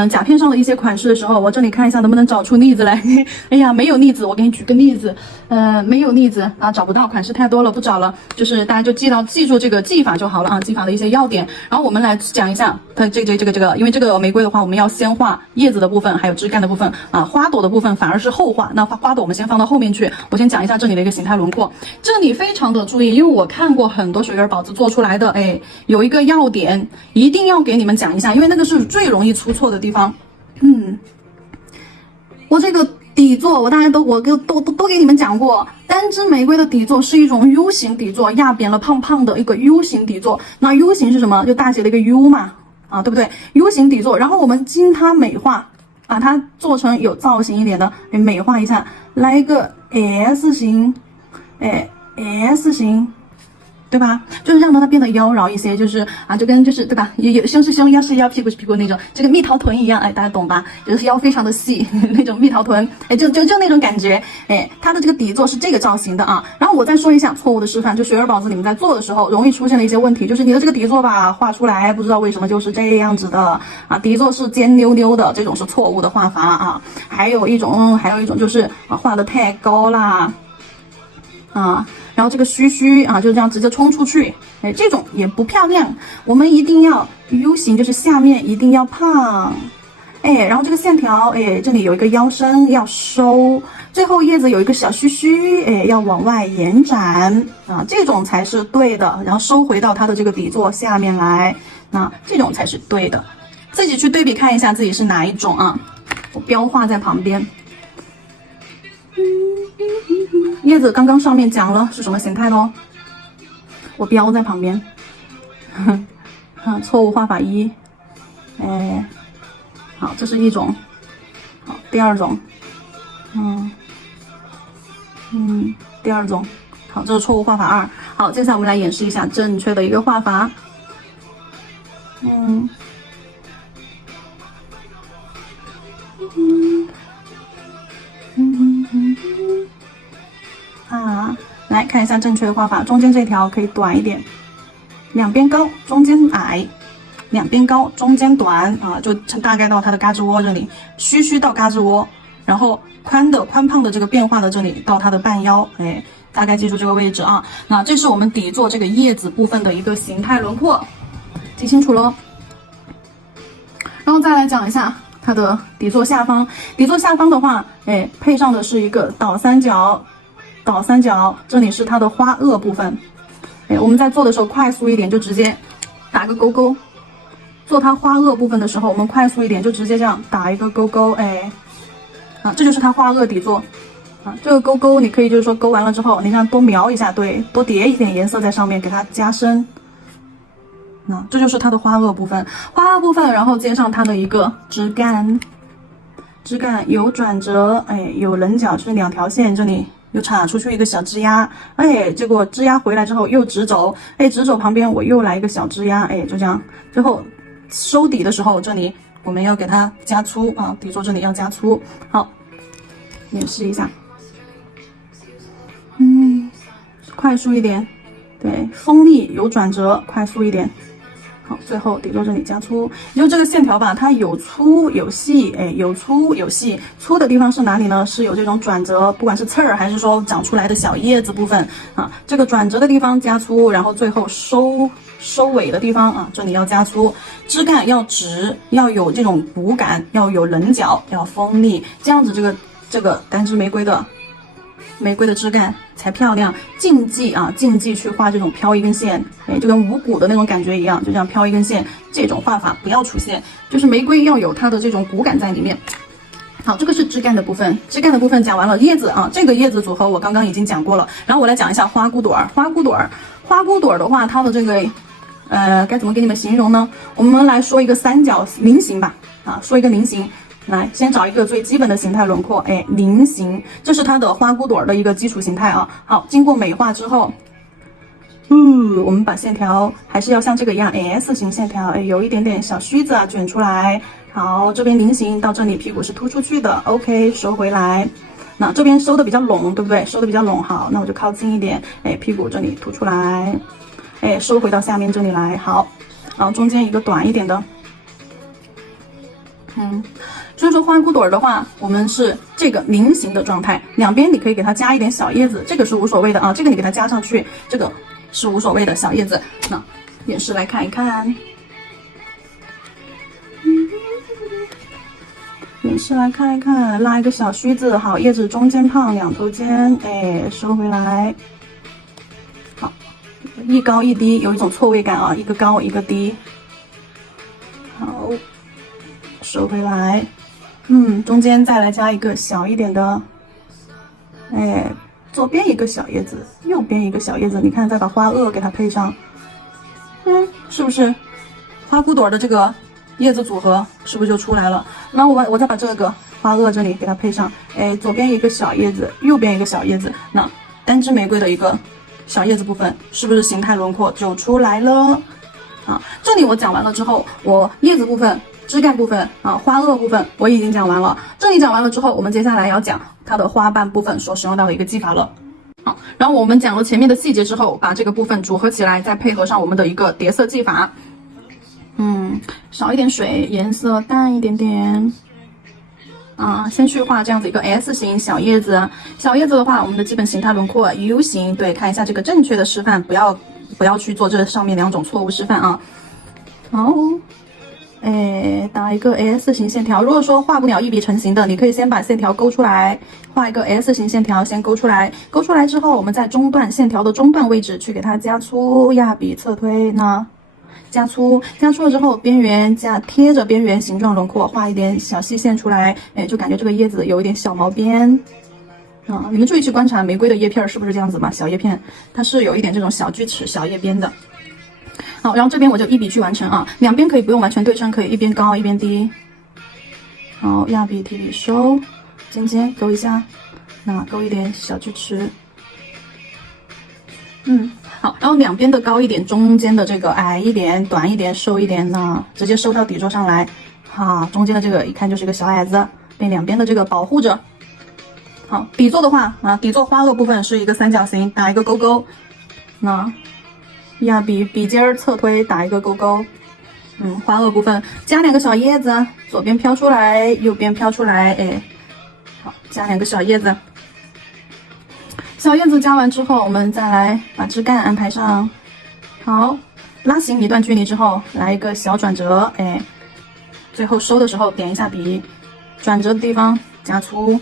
甲片上的一些款式的时候，我这里看一下能不能找出例子来。哎呀，没有例子，我给你举个例子。没有例子啊，找不到，款式太多了，不找了。就是大家就记住这个技法就好了啊，技法的一些要点。然后我们来讲一下它这个，因为这个玫瑰的话，我们要先画叶子的部分，还有枝干的部分啊。花朵的部分反而是后画，那花朵我们先放到后面去。我先讲一下这里的一个形态轮廓，这里非常的注意，因为我看过很多水缘宝子做出来的，哎，有一个要点一定要给你们讲一下，因为那个是最容易出错的地方。我这个底座我大家都给你们讲过，单支玫瑰的底座是一种 U 型底座，压扁了胖胖的一个 U 型底座。那 U 型是什么？就大写的一个 U 嘛，啊，对不对 ？U 型底座，然后我们经它美化，把它做成有造型一点的，美化一下，来一个 S 型，哎 ，S 型。对吧？就是让它变得妖娆一些，就是啊，就跟就是对吧？有胸是胸，腰是腰，屁股是屁股那种，这个蜜桃臀一样，哎，大家懂吧？就是腰非常的细那种蜜桃臀，哎，就那种感觉，哎，它的这个底座是这个造型的啊。然后我再说一下错误的示范，就水儿宝子你们在做的时候容易出现的一些问题，就是你的这个底座吧画出来不知道为什么就是这样子的啊，底座是尖溜溜的，这种是错误的画法啊。还有一种就是啊画的太高啦。啊，然后这个须啊，就这样直接冲出去，哎，这种也不漂亮。我们一定要 U 型，就是下面一定要胖，哎，然后这个线条，哎，这里有一个腰身要收，最后叶子有一个小须，哎，要往外延展啊，这种才是对的。然后收回到它的这个底座下面来，那这种才是对的。自己去对比看一下自己是哪一种啊，我标画在旁边。叶子刚刚上面讲了是什么形态咯，我标在旁边。错误画法一，哎，好，这是一种，好，第二种，第二种，好，这是错误画法二。好，接下来我们来演示一下正确的一个画法。来看一下正确的画法，中间这条可以短一点，两边高，中间矮，两边高，中间短啊，就大概到它的胳肢窝这里，须到胳肢窝，然后宽胖的这个变化的这里到它的半腰，哎，大概记住这个位置啊。那这是我们底座这个叶子部分的一个形态轮廓，记清楚咯。然后再来讲一下它的底座下方，底座下方的话，哎，配上的是一个倒三角，这里是它的花萼部分。哎，我们在做的时候快速一点，就直接打个勾勾。做它花萼部分的时候，我们快速一点，就直接这样打一个勾勾。哎，啊，这就是它花萼底座。啊，这个勾勾你可以就是说勾完了之后，你这样多描一下，对，多叠一点颜色在上面，给它加深。那这就是它的花萼部分，然后接上它的一个枝干。枝干有转折，哎，有棱角，就是两条线，这里又插出去一个小枝丫，哎，结果枝丫回来之后又直走，哎，直走旁边我又来一个小枝丫，哎，就这样，最后收底的时候，这里我们要给它加粗啊，底座这里要加粗。好，演示一下，快速一点，对，锋利有转折，快速一点。好，最后底座这里加粗，就这个线条吧，它有粗有细，哎，有粗有细。粗的地方是哪里呢？是有这种转折，不管是刺儿还是说长出来的小叶子部分啊，这个转折的地方加粗，然后最后收尾的地方啊，这里要加粗。枝干要直，要有这种骨感，要有棱角，要锋利，这样子这个单枝玫瑰的枝干才漂亮。禁忌去画这种飘一根线，哎，就跟五谷的那种感觉一样，就这样飘一根线，这种画法不要出现。就是玫瑰要有它的这种骨感在里面。好，这个是枝干的部分，枝干的部分讲完了。叶子啊，这个叶子组合我刚刚已经讲过了。然后我来讲一下花骨朵儿。花骨朵儿的话，它的这个该怎么给你们形容呢？我们来说一个三角菱形吧，啊，说一个菱形。来，先找一个最基本的形态轮廓，哎，菱形，这是它的花骨朵的一个基础形态啊。好，经过美化之后，我们把线条还是要像这个一样 S 型线条，哎，有一点点小须子啊卷出来。好，这边菱形到这里屁股是凸出去的 ，OK， 收回来。那这边收的比较拢，对不对？收的比较拢，好，那我就靠近一点，哎，屁股这里凸出来，哎，收回到下面这里来，好，然后中间一个短一点的，所以说花骨朵的话，我们是这个菱形的状态，两边你可以给它加一点小叶子，这个是无所谓的啊，这个你给它加上去，这个是无所谓的小叶子。那演示来看一看，演示来看一看，拉一个小须子，好，叶子中间胖，两头尖，哎，收回来，好，一高一低，有一种错位感啊，一个高一个低，好，收回来。中间再来加一个小一点的，哎，左边一个小叶子，右边一个小叶子，你看，再把花萼给它配上，是不是花骨朵的这个叶子组合是不是就出来了？那我再把这个花萼这里给它配上，哎，左边一个小叶子，右边一个小叶子，那单枝玫瑰的一个小叶子部分是不是形态轮廓就出来了？啊，这里我讲完了之后，我叶子部分。枝干部分啊，花萼部分我已经讲完了。这里讲完了之后，我们接下来要讲它的花瓣部分所使用到的一个技法了。好，然后我们讲了前面的细节之后，把这个部分组合起来，再配合上我们的一个叠色技法。少一点水，颜色淡一点点。啊，先去画这样子一个 S 型小叶子。小叶子的话，我们的基本形态轮廓 U 型。对，看一下这个正确的示范，不要去做这上面两种错误示范啊。好。哎，打一个 S 型线条。如果说画不了一笔成型的，你可以先把线条勾出来，画一个 S 型线条，先勾出来。勾出来之后，我们在中段线条的中段位置去给它加粗，压笔侧推呢，加粗了之后，边缘贴着边缘形状轮廓，画一点小细线出来。哎，就感觉这个叶子有一点小毛边啊。你们注意去观察玫瑰的叶片是不是这样子嘛？小叶片它是有一点这种小锯齿、小叶边的。好，然后这边我就一笔去完成啊，两边可以不用完全对称，可以一边高一边低。好，压笔提笔收，尖尖勾一下，那勾一点小锯齿。好，然后两边的高一点，中间的这个矮一点、短一点、瘦一点，那直接收到底座上来。好，中间的这个一看就是一个小矮子，被两边的这个保护着。好，底座的话啊，底座花萼部分是一个三角形，打一个勾勾。那压笔尖儿侧推，打一个勾勾。花萼部分加两个小叶子，左边飘出来，右边飘出来，哎，好，加两个小叶子。小叶子加完之后，我们再来把枝干安排上。好，拉行一段距离之后，来一个小转折，哎，最后收的时候点一下笔，转折的地方加粗。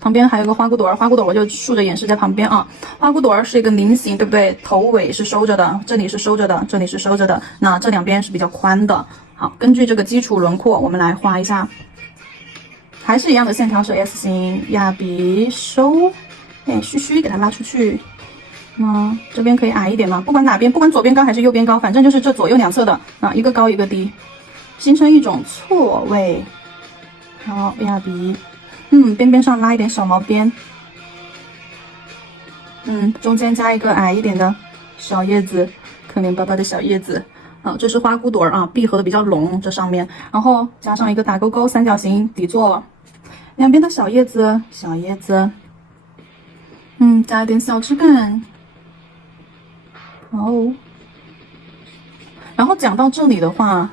旁边还有个花骨朵儿，花骨朵儿我就竖着演示在旁边啊。花骨朵儿是一个菱形，对不对？头尾是收着的，这里是收着的，这里是收着的，那这两边是比较宽的。好，根据这个基础轮廓，我们来画一下，还是一样的线条是 S 型，压笔收，哎，须须给它拉出去，这边可以矮一点嘛，不管哪边，不管左边高还是右边高，反正就是这左右两侧的啊，一个高一个低，形成一种错位。好，压鼻，边边上拉一点小毛边，中间加一个矮一点的小叶子，可怜巴巴的小叶子。好，这是花骨朵啊，闭合的比较拢，这上面，然后加上一个打勾勾三角形底座，两边的小叶子，加一点小枝干。然后讲到这里的话，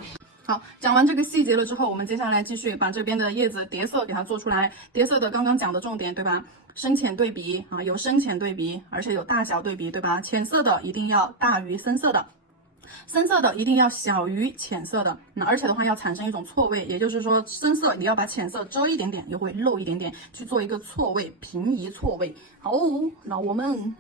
好，讲完这个细节了之后，我们接下来继续把这边的叶子叠色给它做出来。叠色的刚刚讲的重点，对吧？深浅对比啊，有深浅对比，而且有大小对比，对吧？浅色的一定要大于深色的，深色的一定要小于浅色的。而且的话要产生一种错位，也就是说深色你要把浅色遮一点点，又会露一点点，去做一个错位，平移错位。好，那我们。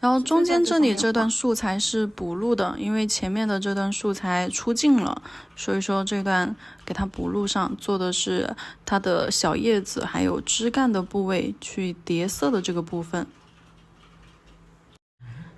然后中间这里这段素材是补录的，因为前面的这段素材出镜了，所以说这段给它补录上，做的是它的小叶子还有枝干的部位去叠色的这个部分。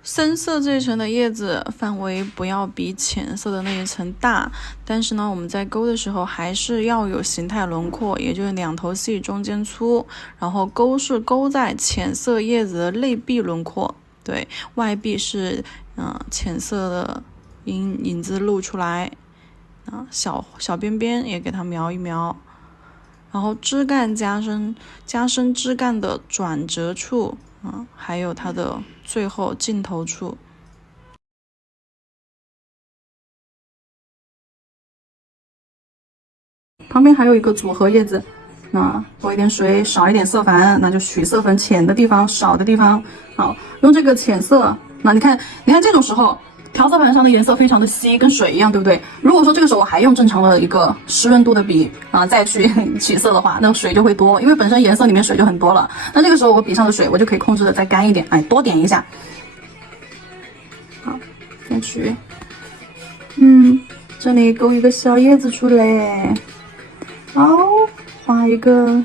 深色这一层的叶子范围不要比浅色的那一层大，但是呢，我们在勾的时候还是要有形态轮廓，也就是两头细中间粗，然后勾是勾在浅色叶子的内壁轮廓。对，外壁是浅色的影子露出来小边边也给它描一描，然后枝干加深枝干的转折处还有它的最后尽头处。旁边还有一个组合叶子，多一点水，少一点色粉，那就取色粉浅的地方，少的地方。好，用这个浅色，那你看这种时候，调色盘上的颜色非常的稀，跟水一样，对不对？如果说这个时候我还用正常的一个湿润度的笔再去取色的话，那水就会多，因为本身颜色里面水就很多了。那这个时候我笔上的水我就可以控制的再干一点，多点一下。好，先取，这里勾一个小叶子出来，好。画一个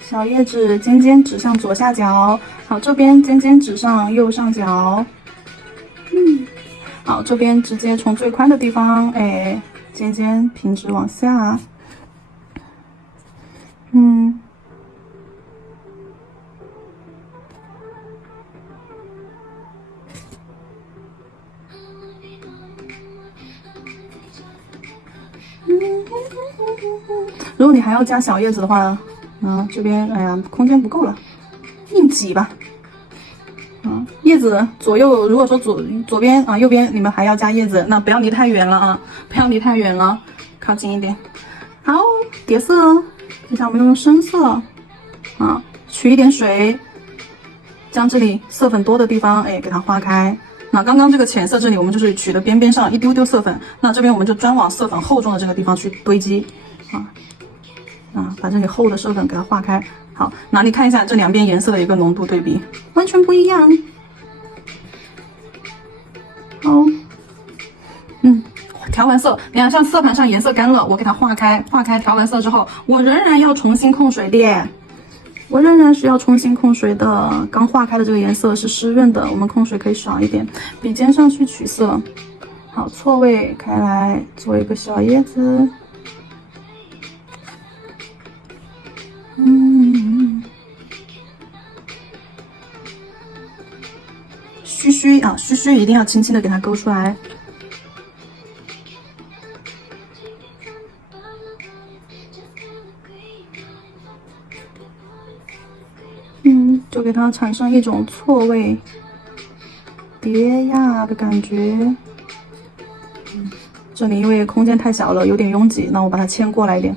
小叶子，尖尖指向左下角。好，这边尖尖指向右上角。好，这边直接从最宽的地方，尖尖平直往下。如果你还要加小叶子的话，这边空间不够了，硬挤吧。叶子左右，如果说左边右边你们还要加叶子，那不要离太远了不要离太远了，靠近一点。好，叠色，接下来我们用深色取一点水，将这里色粉多的地方给它化开。那刚刚这个浅色这里我们就是取的边边上一丢丢色粉，那这边我们就专往色粉厚重的这个地方去堆积把这里厚的色粉给它化开。好，那你看一下这两边颜色的一个浓度对比，完全不一样。好，调完色，你看像色盘上颜色干了，我给它化开，调完色之后，我仍然要重新控水的，我仍然是要重新控水的。刚化开的这个颜色是湿润的，我们控水可以少一点，笔尖上去取色。好，错位开来，做一个小叶子。须须一定要轻轻的给它勾出来。就给它产生一种错位叠压的感觉。这里因为空间太小了，有点拥挤，那我把它牵过来一点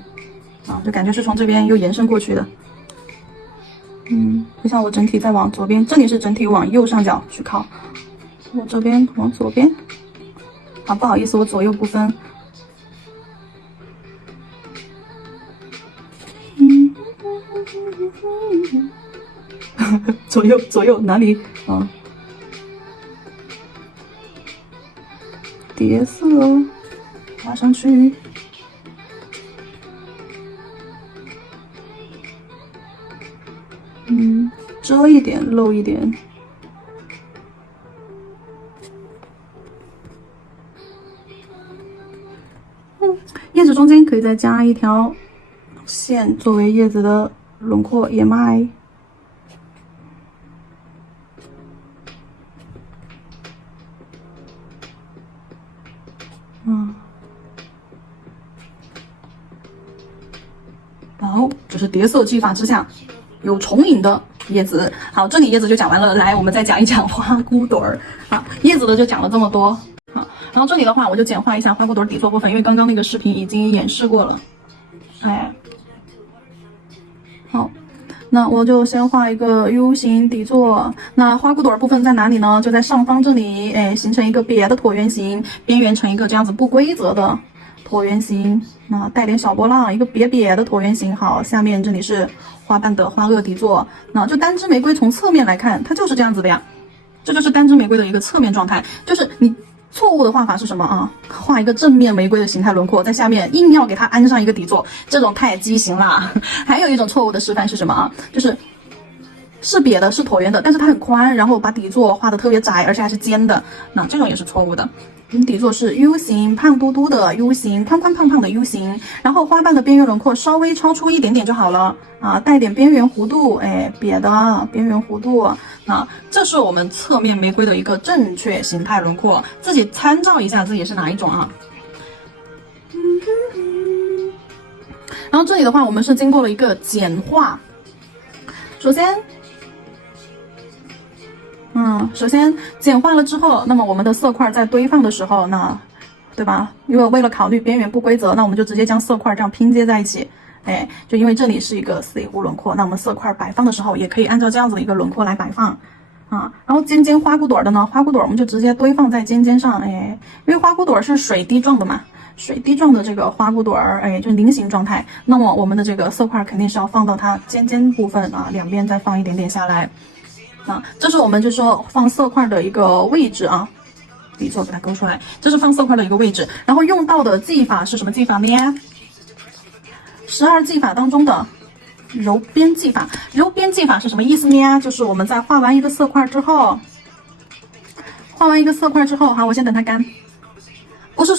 就感觉是从这边又延伸过去的。就像我整体再往左边，这里是整体往右上角去靠，我这边往左边。不好意思，我左右不分。左右哪里叠色拉上去。遮一点，露一点。叶子中间可以再加一条线作为叶子的轮廓眼脉。好，这是叠色技法之下有重影的叶子。好，这里叶子就讲完了，来，我们再讲一讲花骨朵儿。好，叶子的就讲了这么多。好，然后这里的话，我就简化一下花骨朵儿底座部分，因为刚刚那个视频已经演示过了。哎，好，那我就先画一个 U 型底座。那花骨朵儿部分在哪里呢？就在上方这里，哎，形成一个瘪的椭圆形，边缘成一个这样子不规则的椭圆形，那带点小波浪，一个瘪瘪的椭圆形。好，下面这里是花瓣的花萼底座。那就单枝玫瑰从侧面来看，它就是这样子的呀，这就是单枝玫瑰的一个侧面状态。就是你错误的画法是什么啊？画一个正面玫瑰的形态轮廓，在下面硬要给它安上一个底座，这种太畸形啦。还有一种错误的示范是什么啊？就是瘪的，是椭圆的，但是它很宽，然后把底座画的特别窄，而且还是尖的，那这种也是错误的。底座是 U 型，胖嘟嘟的 U 型，宽宽胖胖的 U 型，然后花瓣的边缘轮廓稍微超出一点点就好了啊，带点边缘弧度，哎，瘪的边缘弧度啊，这是我们侧面玫瑰的一个正确形态轮廓，自己参照一下自己是哪一种啊。然后这里的话，我们是经过了一个简化，首先简化了之后，那么我们的色块在堆放的时候呢，对吧？因为为了考虑边缘不规则，那我们就直接将色块这样拼接在一起。哎，就因为这里是一个4A弧轮廓，那我们色块摆放的时候也可以按照这样子的一个轮廓来摆放啊。然后尖尖花骨朵的呢，花骨朵我们就直接堆放在尖尖上，哎，因为花骨朵是水滴状的嘛，水滴状的这个花骨朵儿，哎，就是菱形状态。那么我们的这个色块肯定是要放到它尖尖部分啊，两边再放一点点下来。啊，这是我们就说放色块的一个位置啊，底座给它勾出来，这是放色块的一个位置。然后用到的技法是什么技法呢？12技法当中的揉边技法。揉边技法是什么意思呢？就是我们在画完一个色块之后，哈，我先等它干。不是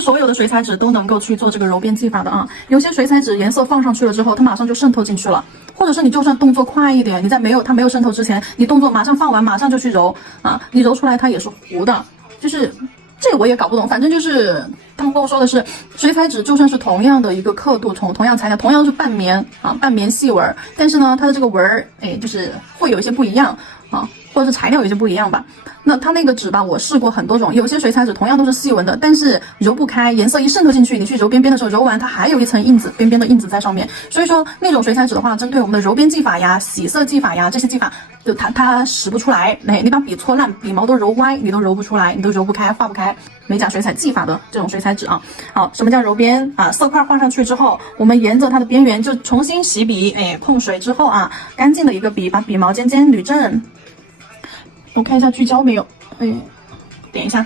所有的水彩纸都能够去做这个揉边技法的啊，有些水彩纸颜色放上去了之后，它马上就渗透进去了。或者是你就算动作快一点，你在它没有渗透之前，你动作马上放完，马上就去揉啊，你揉出来它也是糊的。就是这个我也搞不懂，反正就是他们跟我说的是，水彩纸就算是同样的一个刻度，同样材料，同样是半棉啊，半棉细纹，但是呢，它的这个纹儿，哎，就是会有一些不一样啊，或者是材料有些不一样吧。那它那个纸吧，我试过很多种，有些水彩纸同样都是细纹的，但是揉不开，颜色一渗透进去，你去揉边边的时候，揉完它还有一层印子，边边的印子在上面。所以说那种水彩纸的话，针对我们的揉边技法呀、洗色技法呀这些技法，就它使不出来。哎，你把笔搓烂，笔毛都揉歪，你都揉不出来，你都揉不开，画不开。美甲水彩技法的这种水彩纸啊，好，什么叫揉边啊？色块画上去之后，我们沿着它的边缘就重新洗笔，哎，控水之后啊，干净的一个笔，把笔毛尖尖捋正。我看一下聚焦没有，哎，点一下，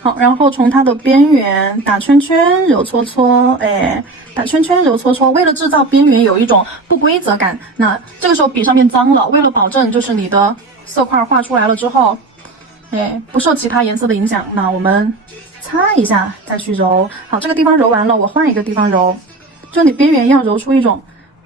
好，然后从它的边缘打圈圈揉搓搓，哎，打圈圈揉搓搓，为了制造边缘有一种不规则感，那这个时候笔上面脏了，为了保证就是你的色块画出来了之后，哎，不受其他颜色的影响，那我们擦一下再去揉。好，这个地方揉完了，我换一个地方揉，就你边缘要揉出一种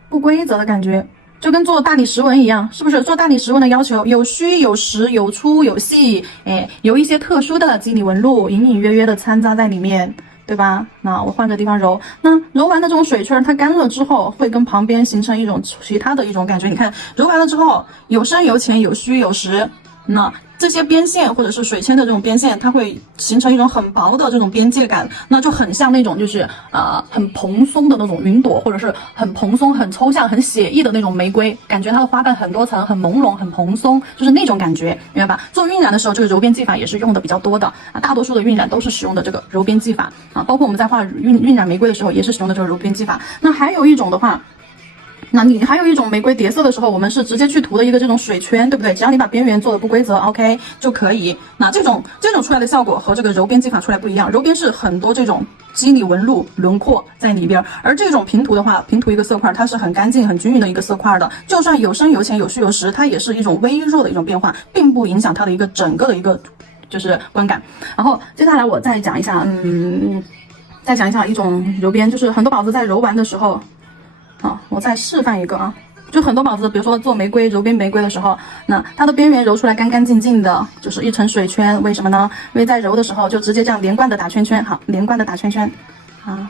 不规则的感觉。就跟做大理石纹一样，是不是？做大理石纹的要求有虚有实，有粗有细，哎，有一些特殊的肌理纹路，隐隐约约的掺杂在里面，对吧？那我换个地方揉，那揉完的这种水圈，它干了之后，会跟旁边形成一种其他的一种感觉。你看，揉完了之后，有深有浅，有虚有实，那这些边线或者是水铅的这种边线，它会形成一种很薄的这种边界感，那就很像那种就是很蓬松的那种云朵，或者是很蓬松、很抽象、很写意的那种玫瑰，感觉它的花瓣很多层、很朦胧、很蓬松，就是那种感觉，明白吧？做晕染的时候，这个揉边技法也是用的比较多的啊，大多数的晕染都是使用的这个揉边技法啊，包括我们在画晕染玫瑰的时候，也是使用的这个揉边技法。那还有一种的话。那你还有一种玫瑰叠色的时候，我们是直接去涂的一个这种水圈，对不对？只要你把边缘做的不规则 ，OK 就可以。那这种出来的效果和这个揉边技法出来不一样，揉边是很多这种肌理纹路轮廓在里边，而这种平涂的话，平涂一个色块，它是很干净、很均匀的一个色块的，就算有深有浅、有虚有实，它也是一种微弱的一种变化，并不影响它的一个整个的一个就是观感。然后接下来我再讲一下，再讲一讲一种揉边，就是很多宝子在揉完的时候，好，我再示范一个啊。就很多宝子，比如说做玫瑰揉边玫瑰的时候，那它的边缘揉出来干干净净的，就是一层水圈。为什么呢？因为在揉的时候就直接这样连贯的打圈圈，好，连贯的打圈圈，啊，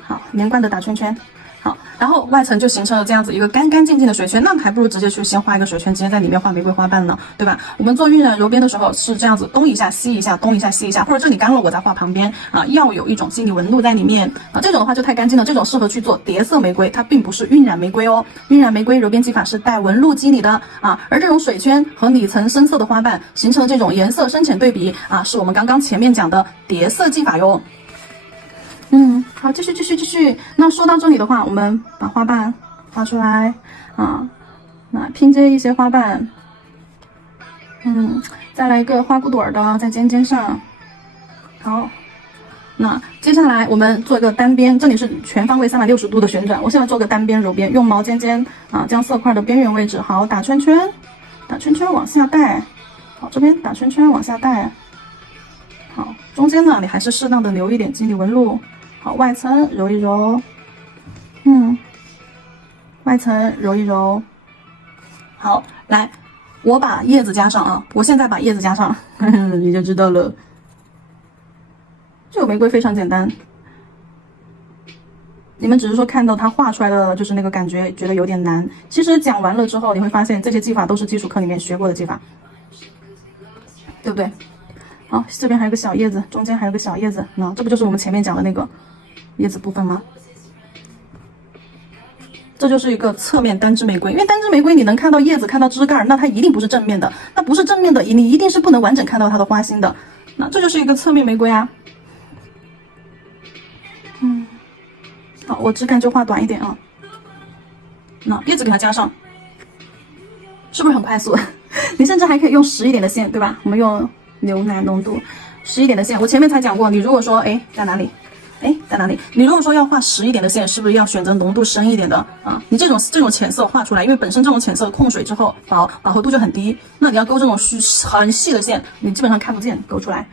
好，连贯的打圈圈。好，然后外层就形成了这样子一个干干净净的水圈，那还不如直接去先画一个水圈，直接在里面画玫瑰花瓣呢，对吧？我们做晕染揉边的时候是这样子，东一下西一下，东一下西一下，或者这里干了我再画旁边啊，要有一种肌理纹路在里面啊。这种的话就太干净了，这种适合去做叠色玫瑰，它并不是晕染玫瑰哦。晕染玫瑰揉边技法是带纹路肌理的啊，而这种水圈和里层深色的花瓣形成的这种颜色深浅对比啊，是我们刚刚前面讲的叠色技法哟。好，继续。那说到这里的话，我们把花瓣画出来啊，那拼接一些花瓣，再来一个花骨朵的在尖尖上。好，那接下来我们做一个单边，这里是全方位360度的旋转。我现在做个单边揉边，用毛尖尖啊将色块的边缘位置好打圈圈，打圈圈往下带，好，这边打圈圈往下带，好，中间呢你还是适当的留一点肌理纹路。好，外层揉一揉，外层揉一揉。好，来，我把叶子加上啊，我现在把叶子加上，你就知道了。这个玫瑰非常简单，你们只是说看到它画出来的就是那个感觉，觉得有点难。其实讲完了之后，你会发现这些技法都是基础课里面学过的技法，对不对？好，这边还有个小叶子，中间还有个小叶子，那这不就是我们前面讲的那个叶子部分吗？这就是一个侧面单枝玫瑰，因为单枝玫瑰你能看到叶子，看到枝干，那它一定不是正面的，那不是正面的，你一定是不能完整看到它的花心的。那这就是一个侧面玫瑰啊。好，我枝干就画短一点啊。那叶子给它加上，是不是很快速？你甚至还可以用实一点的线，对吧？我们用牛奶浓度实一点的线。我前面才讲过，你如果说在哪里？在哪里？你如果说要画实一点的线，是不是要选择浓度深一点的啊？你这种浅色画出来，因为本身这种浅色控水之后饱和度就很低，那你要勾这种很细的线，你基本上看不见勾出来。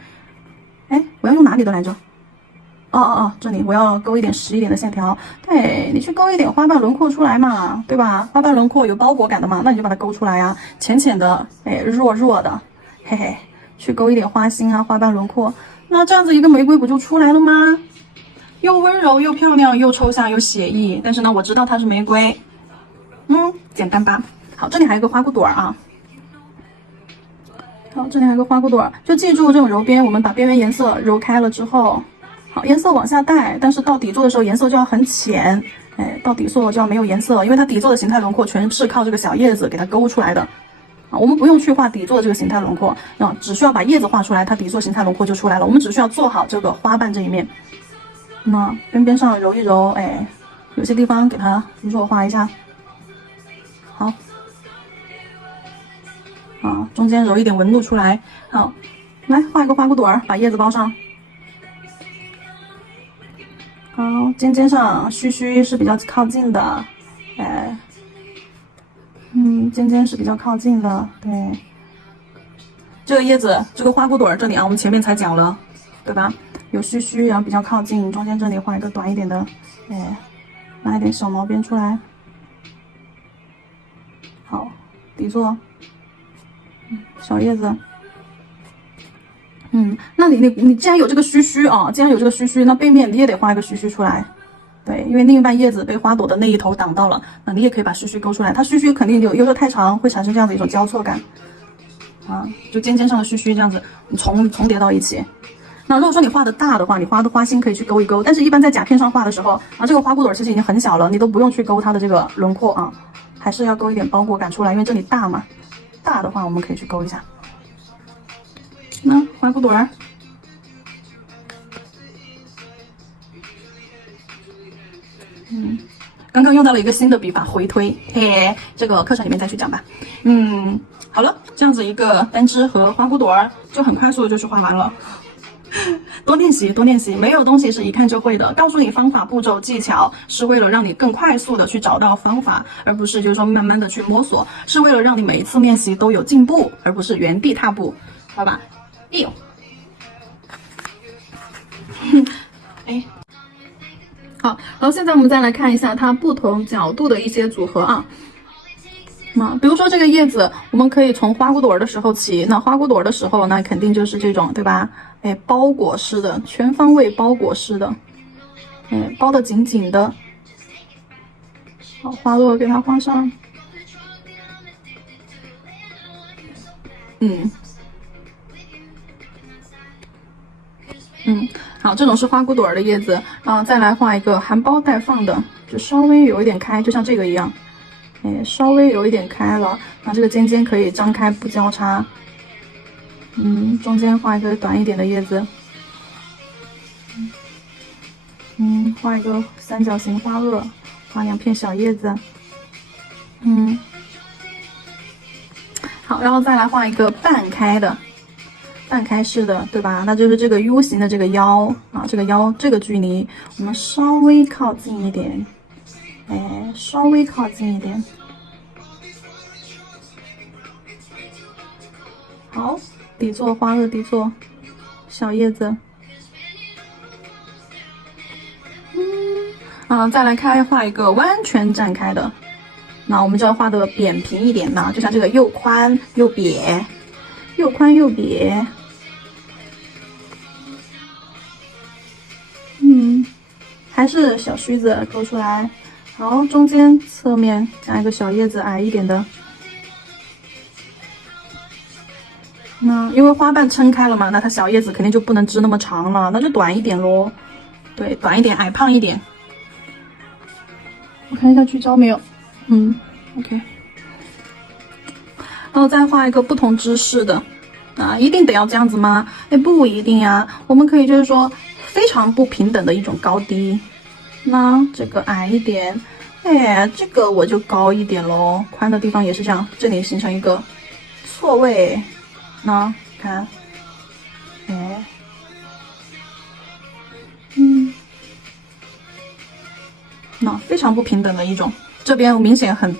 我要用哪里的来着？这里我要勾一点实一点的线条。对，你去勾一点花瓣轮廓出来嘛，对吧？花瓣轮廓有包裹感的嘛，那你就把它勾出来呀，浅浅的，弱的，嘿嘿，去勾一点花心啊，花瓣轮廓，那这样子一个玫瑰不就出来了吗？又温柔又漂亮又抽象又写意，但是呢，我知道它是玫瑰，简单吧？好，这里还有一个花骨朵啊。好，这里还有个花骨朵，就记住这种揉边，我们把边缘颜色揉开了之后，好，颜色往下带，但是到底座的时候颜色就要很浅，到底座就要没有颜色，因为它底座的形态轮廓全是靠这个小叶子给它勾出来的啊。我们不用去画底座的这个形态轮廓，只需要把叶子画出来，它底座形态轮廓就出来了。我们只需要做好这个花瓣这一面，那边上揉一揉，有些地方给它弱化一下，好。中间揉一点纹路出来，好，来画一个花骨朵儿，把叶子包上。好，尖尖上须须是比较靠近的，尖尖是比较靠近的，对。这个叶子，这个花骨朵儿这里啊，我们前面才讲了，对吧？有须须，然后比较靠近，中间这里画一个短一点的，拉一点小毛边出来。好，底座。小叶子，那你既然有这个须须啊，那背面你也得画一个须须出来，对，因为另一半叶子被花朵的那一头挡到了，那你也可以把须须勾出来，它须须肯定有时候太长会产生这样的一种交错感，就尖尖上的须须这样子重叠到一起。那如果说你画的大的话，你画的花心可以去勾一勾，但是一般在甲片上画的时候这个花骨朵其实已经很小了，你都不用去勾它的这个轮廓啊，还是要勾一点包裹感出来，因为这里大嘛。大的话我们可以去勾一下，那花骨朵儿，刚刚用到了一个新的笔法回推，这个课程里面再去讲吧。好了，这样子一个单枝和花骨朵儿就很快速的就去画完了。多练习，没有东西是一看就会的。告诉你方法、步骤、技巧，是为了让你更快速的去找到方法，而不是就是说慢慢的去摸索，是为了让你每一次练习都有进步，而不是原地踏步，好吧？好，然后现在我们再来看一下它不同角度的一些组合啊。比如说这个叶子，我们可以从花骨朵的时候起。那花骨朵的时候，那肯定就是这种，对吧？哎，包裹式的，全方位包裹式的，哎，包得紧紧的。好，花朵给它画上。好，这种是花骨朵的叶子，再来画一个含苞待放的，就稍微有一点开，就像这个一样。哎，稍微有一点开了，那这个尖尖可以张开不交叉。中间画一个短一点的叶子。画一个三角形花萼，画2片小叶子。好，然后再来画一个半开的，半开式的，对吧？那就是这个 U 型的这个腰啊，这个腰这个距离，我们稍微靠近一点。哎，稍微靠近一点。好，底座花萼底座，小叶子。再来画一个完全展开的，那我们就要画的扁平一点嘛，就像这个又宽又瘪，又宽又瘪。还是小须子勾出来。好，中间侧面加一个小叶子，矮一点的。那因为花瓣撑开了嘛，那它小叶子肯定就不能织那么长了，那就短一点咯。对，短一点，矮胖一点。我看一下聚焦没有，OK。然后再画一个不同姿势的，一定得要这样子吗？哎，不一定呀，我们可以就是说非常不平等的一种高低。那这个矮一点，哎，这个我就高一点咯，宽的地方也是这样，这里形成一个错位。那看，哎，那非常不平等的一种，这边明显很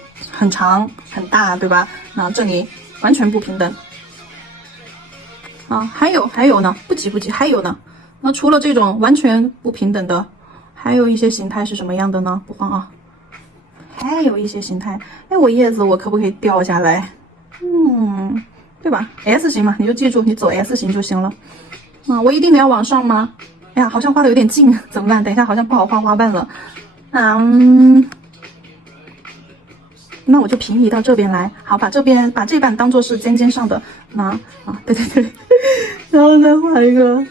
长很大，对吧？那这里完全不平等。还有呢，不急，还有呢。那除了这种完全不平等的，还有一些形态是什么样的呢？不慌啊，还有一些形态。哎，我叶子我可不可以掉下来？对吧 ？S 型嘛，你就记住，你走 S 型就行了。我一定得要往上吗？哎呀，好像画的有点近，怎么办？等一下好像不好画花瓣了。那我就平移到这边来。好，把这半当做是尖尖上的。对，然后再画一个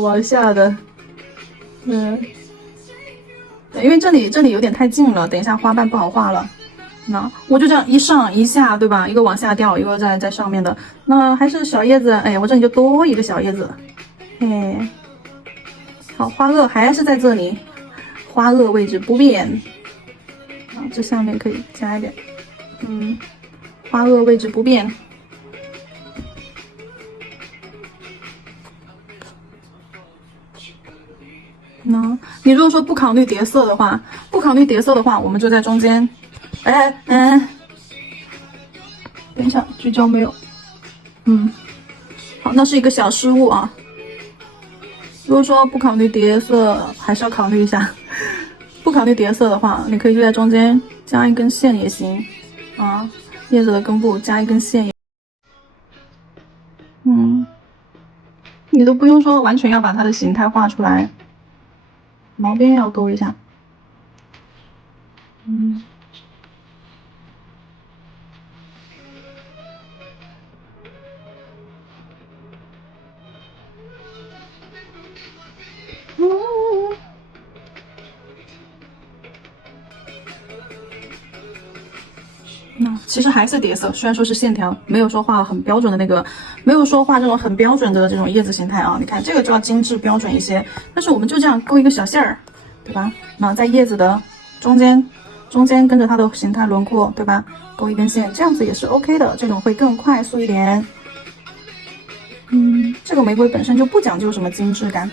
往下的。对，因为这里有点太近了，等一下花瓣不好画了。那我就这样一上一下，对吧？一个往下掉，一个在上面的。那还是小叶子，哎，我这里就多一个小叶子。哎，好，花萼还是在这里，花萼位置不变。这下面可以加一点，花萼位置不变。你如果说不考虑叠色的话，我们就在中间。等一下，聚焦没有？好，那是一个小失误啊。如果说不考虑叠色，还是要考虑一下。不考虑叠色的话，你可以就在中间加一根线也行叶子的根部加一根线也。你都不用说完全要把它的形态画出来，毛边要勾一下。其实还是叠色，虽然说是线条，没有说画很标准的那个，没有说画这种很标准的这种叶子形态啊。你看这个就要精致标准一些，但是我们就这样勾一个小线儿，对吧？那在叶子的中间跟着它的形态轮廓，对吧？勾一根线，这样子也是 OK 的，这种会更快速一点。这个玫瑰本身就不讲究什么精致感。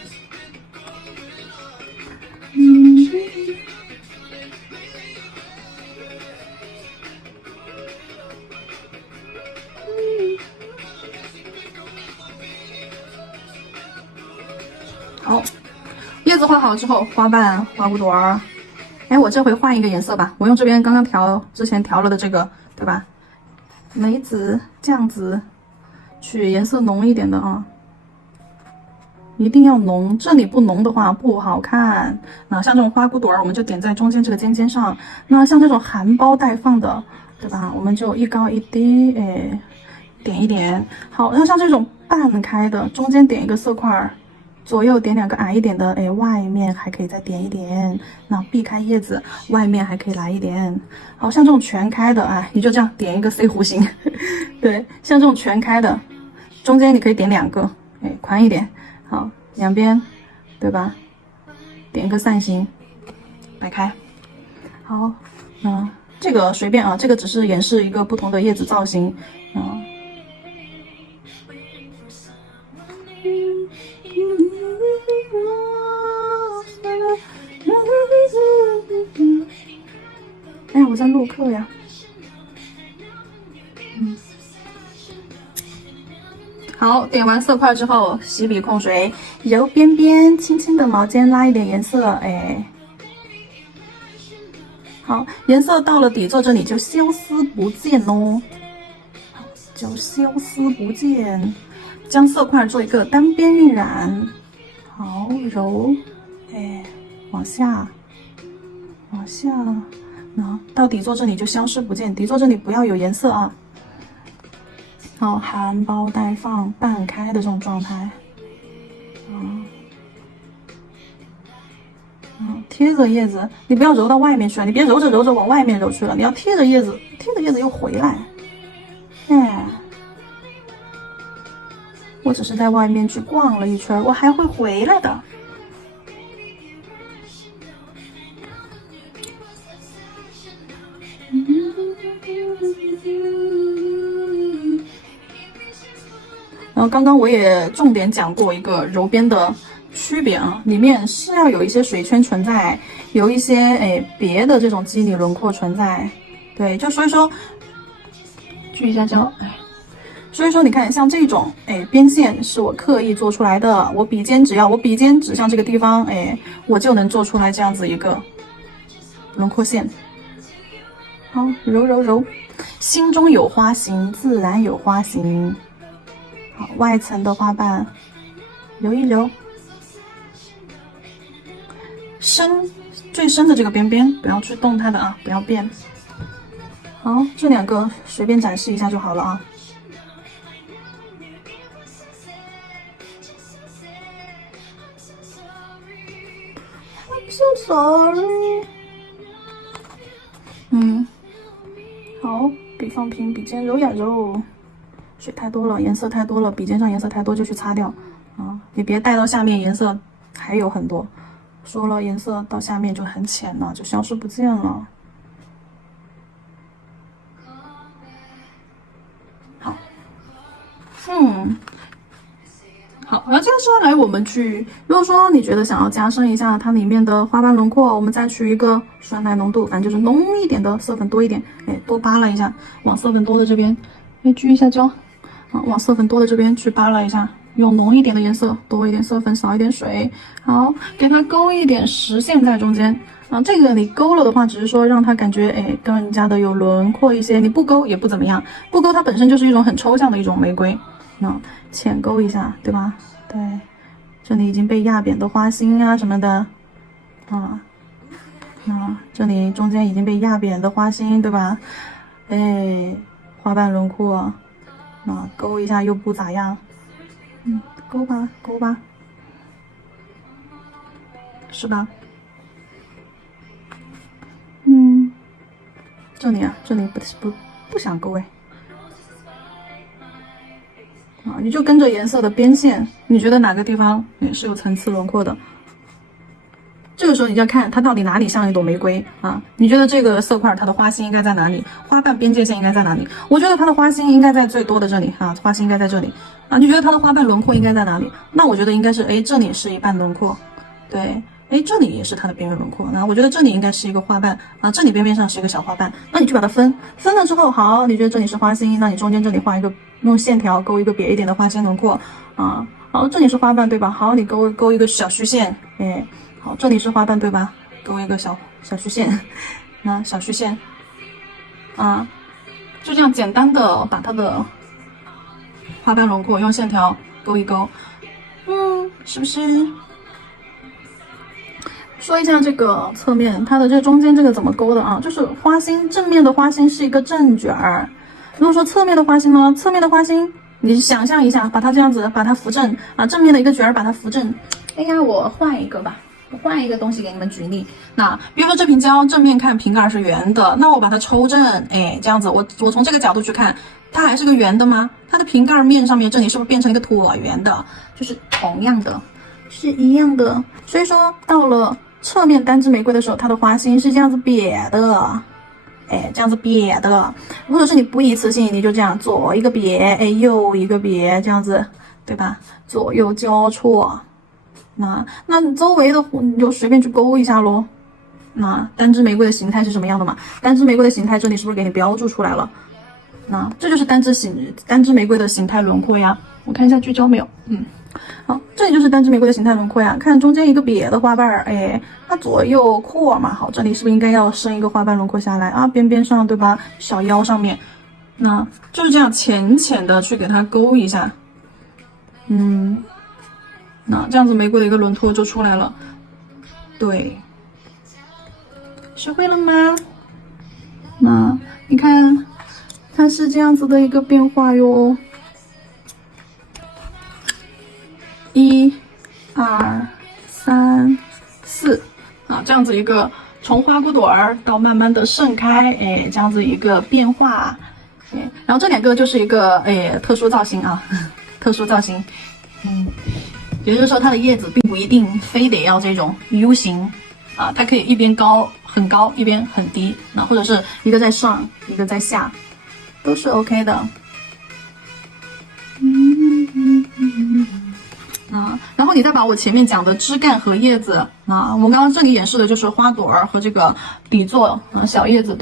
叶子画好之后，花瓣、花骨朵儿。哎，我这回换一个颜色吧，我用这边刚刚之前调了的这个，对吧？梅子、酱紫，取颜色浓一点的啊，一定要浓，这里不浓的话不好看。那像这种花骨朵儿，我们就点在中间这个尖尖上。那像这种含苞待放的，对吧？我们就一高一低，哎，点一点。好，那像这种半开的，中间点一个色块，左右点2个矮一点的，哎，外面还可以再点一点。那避开叶子，外面还可以来一点。好像这种全开的啊，你就这样点一个 C 弧形。对，像这种全开的，中间你可以点2个，哎，宽一点。好，两边，对吧？点一个扇形，摆开。好，这个随便啊，这个只是演示一个不同的叶子造型，哎，我在录课呀。好，点完色块之后，洗笔控水，揉边边，轻轻的毛尖拉一点颜色，哎，好，颜色到了底座这里就消失不见哦，就消失不见，将色块做一个单边晕染，好揉，哎，往下，那到底座这里就消失不见，底座这里不要有颜色啊。好，含苞待放、半开的这种状态，贴着叶子，你不要揉到外面去了，你别揉着揉着往外面揉去了，你要贴着叶子，贴着叶子又回来。哎，我只是在外面去逛了一圈，我还会回来的。然后刚刚我也重点讲过一个揉边的区别啊，里面是要有一些水圈存在，有一些别的这种肌理轮廓存在，对，就所以说聚一下焦，所以说你看像这种边线是我刻意做出来的，我笔尖指向这个地方，我就能做出来这样子一个轮廓线。好，揉揉揉，心中有花形，自然有花形。好，外层的花瓣揉一揉，最深的这个边边不要去动它的啊，不要变。好，这2个随便展示一下就好了啊。I'm so sorry。好，笔放平，笔尖揉呀揉。水太多了，颜色太多了，笔尖上颜色太多就去擦掉啊！你别带到下面颜色还有很多，说了颜色到下面就很浅了，就消失不见了。好，好，然后接下来我们去，如果说你觉得想要加深一下它里面的花瓣轮廓，我们再取一个酸奶浓度，反正就是浓一点的色粉多一点，多扒拉一下，往色粉多的这边，聚一下焦。往色粉多的这边去扒拉一下，用浓一点的颜色，多一点色粉，少一点水。好，给它勾一点实线在中间。这个你勾了的话，只是说让它感觉更加的有轮廓一些。你不勾也不怎么样，不勾它本身就是一种很抽象的一种玫瑰。浅勾一下，对吧？对，这里已经被压扁的花心啊什么的，这里中间已经被压扁的花心，对吧？花瓣轮廓。勾一下又不咋样，勾吧，是吧？这里不想勾你就跟着颜色的边线，你觉得哪个地方也是有层次轮廓的？这个时候你就要看它到底哪里像一朵玫瑰啊？你觉得这个色块它的花心应该在哪里？花瓣边界线应该在哪里？我觉得它的花心应该在最多的这里啊，花心应该在这里啊。你觉得它的花瓣轮廓应该在哪里？那我觉得应该是这里是一半轮廓，对，这里也是它的边缘轮廓。那我觉得这里应该是一个花瓣啊，这里边边上是一个小花瓣。那你去把它分了之后，好，你觉得这里是花心，那你中间这里画一个，用线条勾一个瘪一点的花心轮廓啊。好，这里是花瓣对吧？好，你勾一个小虚线，好，这里是花瓣对吧？勾一个小虚线，那小虚线啊，就这样简单的把它的花瓣轮廓用线条勾一勾，是不是？说一下这个侧面，它的这个中间这个怎么勾的啊？就是花心正面的花心是一个正卷儿，如果说侧面的花心呢，侧面的花心你想象一下，把它这样子把它扶正啊，正面的一个卷儿把它扶正。哎呀，我换一个吧，我换一个东西给你们举例。那比如说这瓶胶正面看瓶盖是圆的，那我把它抽正，哎，这样子我从这个角度去看，它还是个圆的吗？它的瓶盖面上面这里是不是变成一个椭圆的？就是同样的，是一样的。所以说到了侧面单支玫瑰的时候，它的花心是这样子瘪的，哎，这样子瘪的，或者是你不一次性，你就这样左一个瘪，哎，右一个瘪，这样子，对吧？左右交错，那你周围的你就随便去勾一下咯。那单支玫瑰的形态是什么样的嘛？单支玫瑰的形态这里是不是给你标注出来了？那这就是单支玫瑰的形态轮廓呀。我看一下聚焦没有？好，这里就是单支玫瑰的形态轮廓呀。看中间一个瘪的花瓣儿，哎，它左右扩嘛，好，这里是不是应该要伸一个花瓣轮廓下来啊？边边上对吧？小腰上面，那就是这样浅浅的去给它勾一下，那这样子玫瑰的一个轮廓就出来了。对，学会了吗？那你看，它是这样子的一个变化哟。1、2、3、4啊，这样子一个从花骨朵儿到慢慢的盛开，哎，这样子一个变化，哎，然后这两个就是一个特殊造型啊，特殊造型，也就是说它的叶子并不一定非得要这种 U 型啊，它可以一边高很高，一边很低，那或者是一个在上，一个在下，都是 OK 的。然后你再把我前面讲的枝干和叶子我刚刚这里演示的就是花朵儿和这个底座小叶子。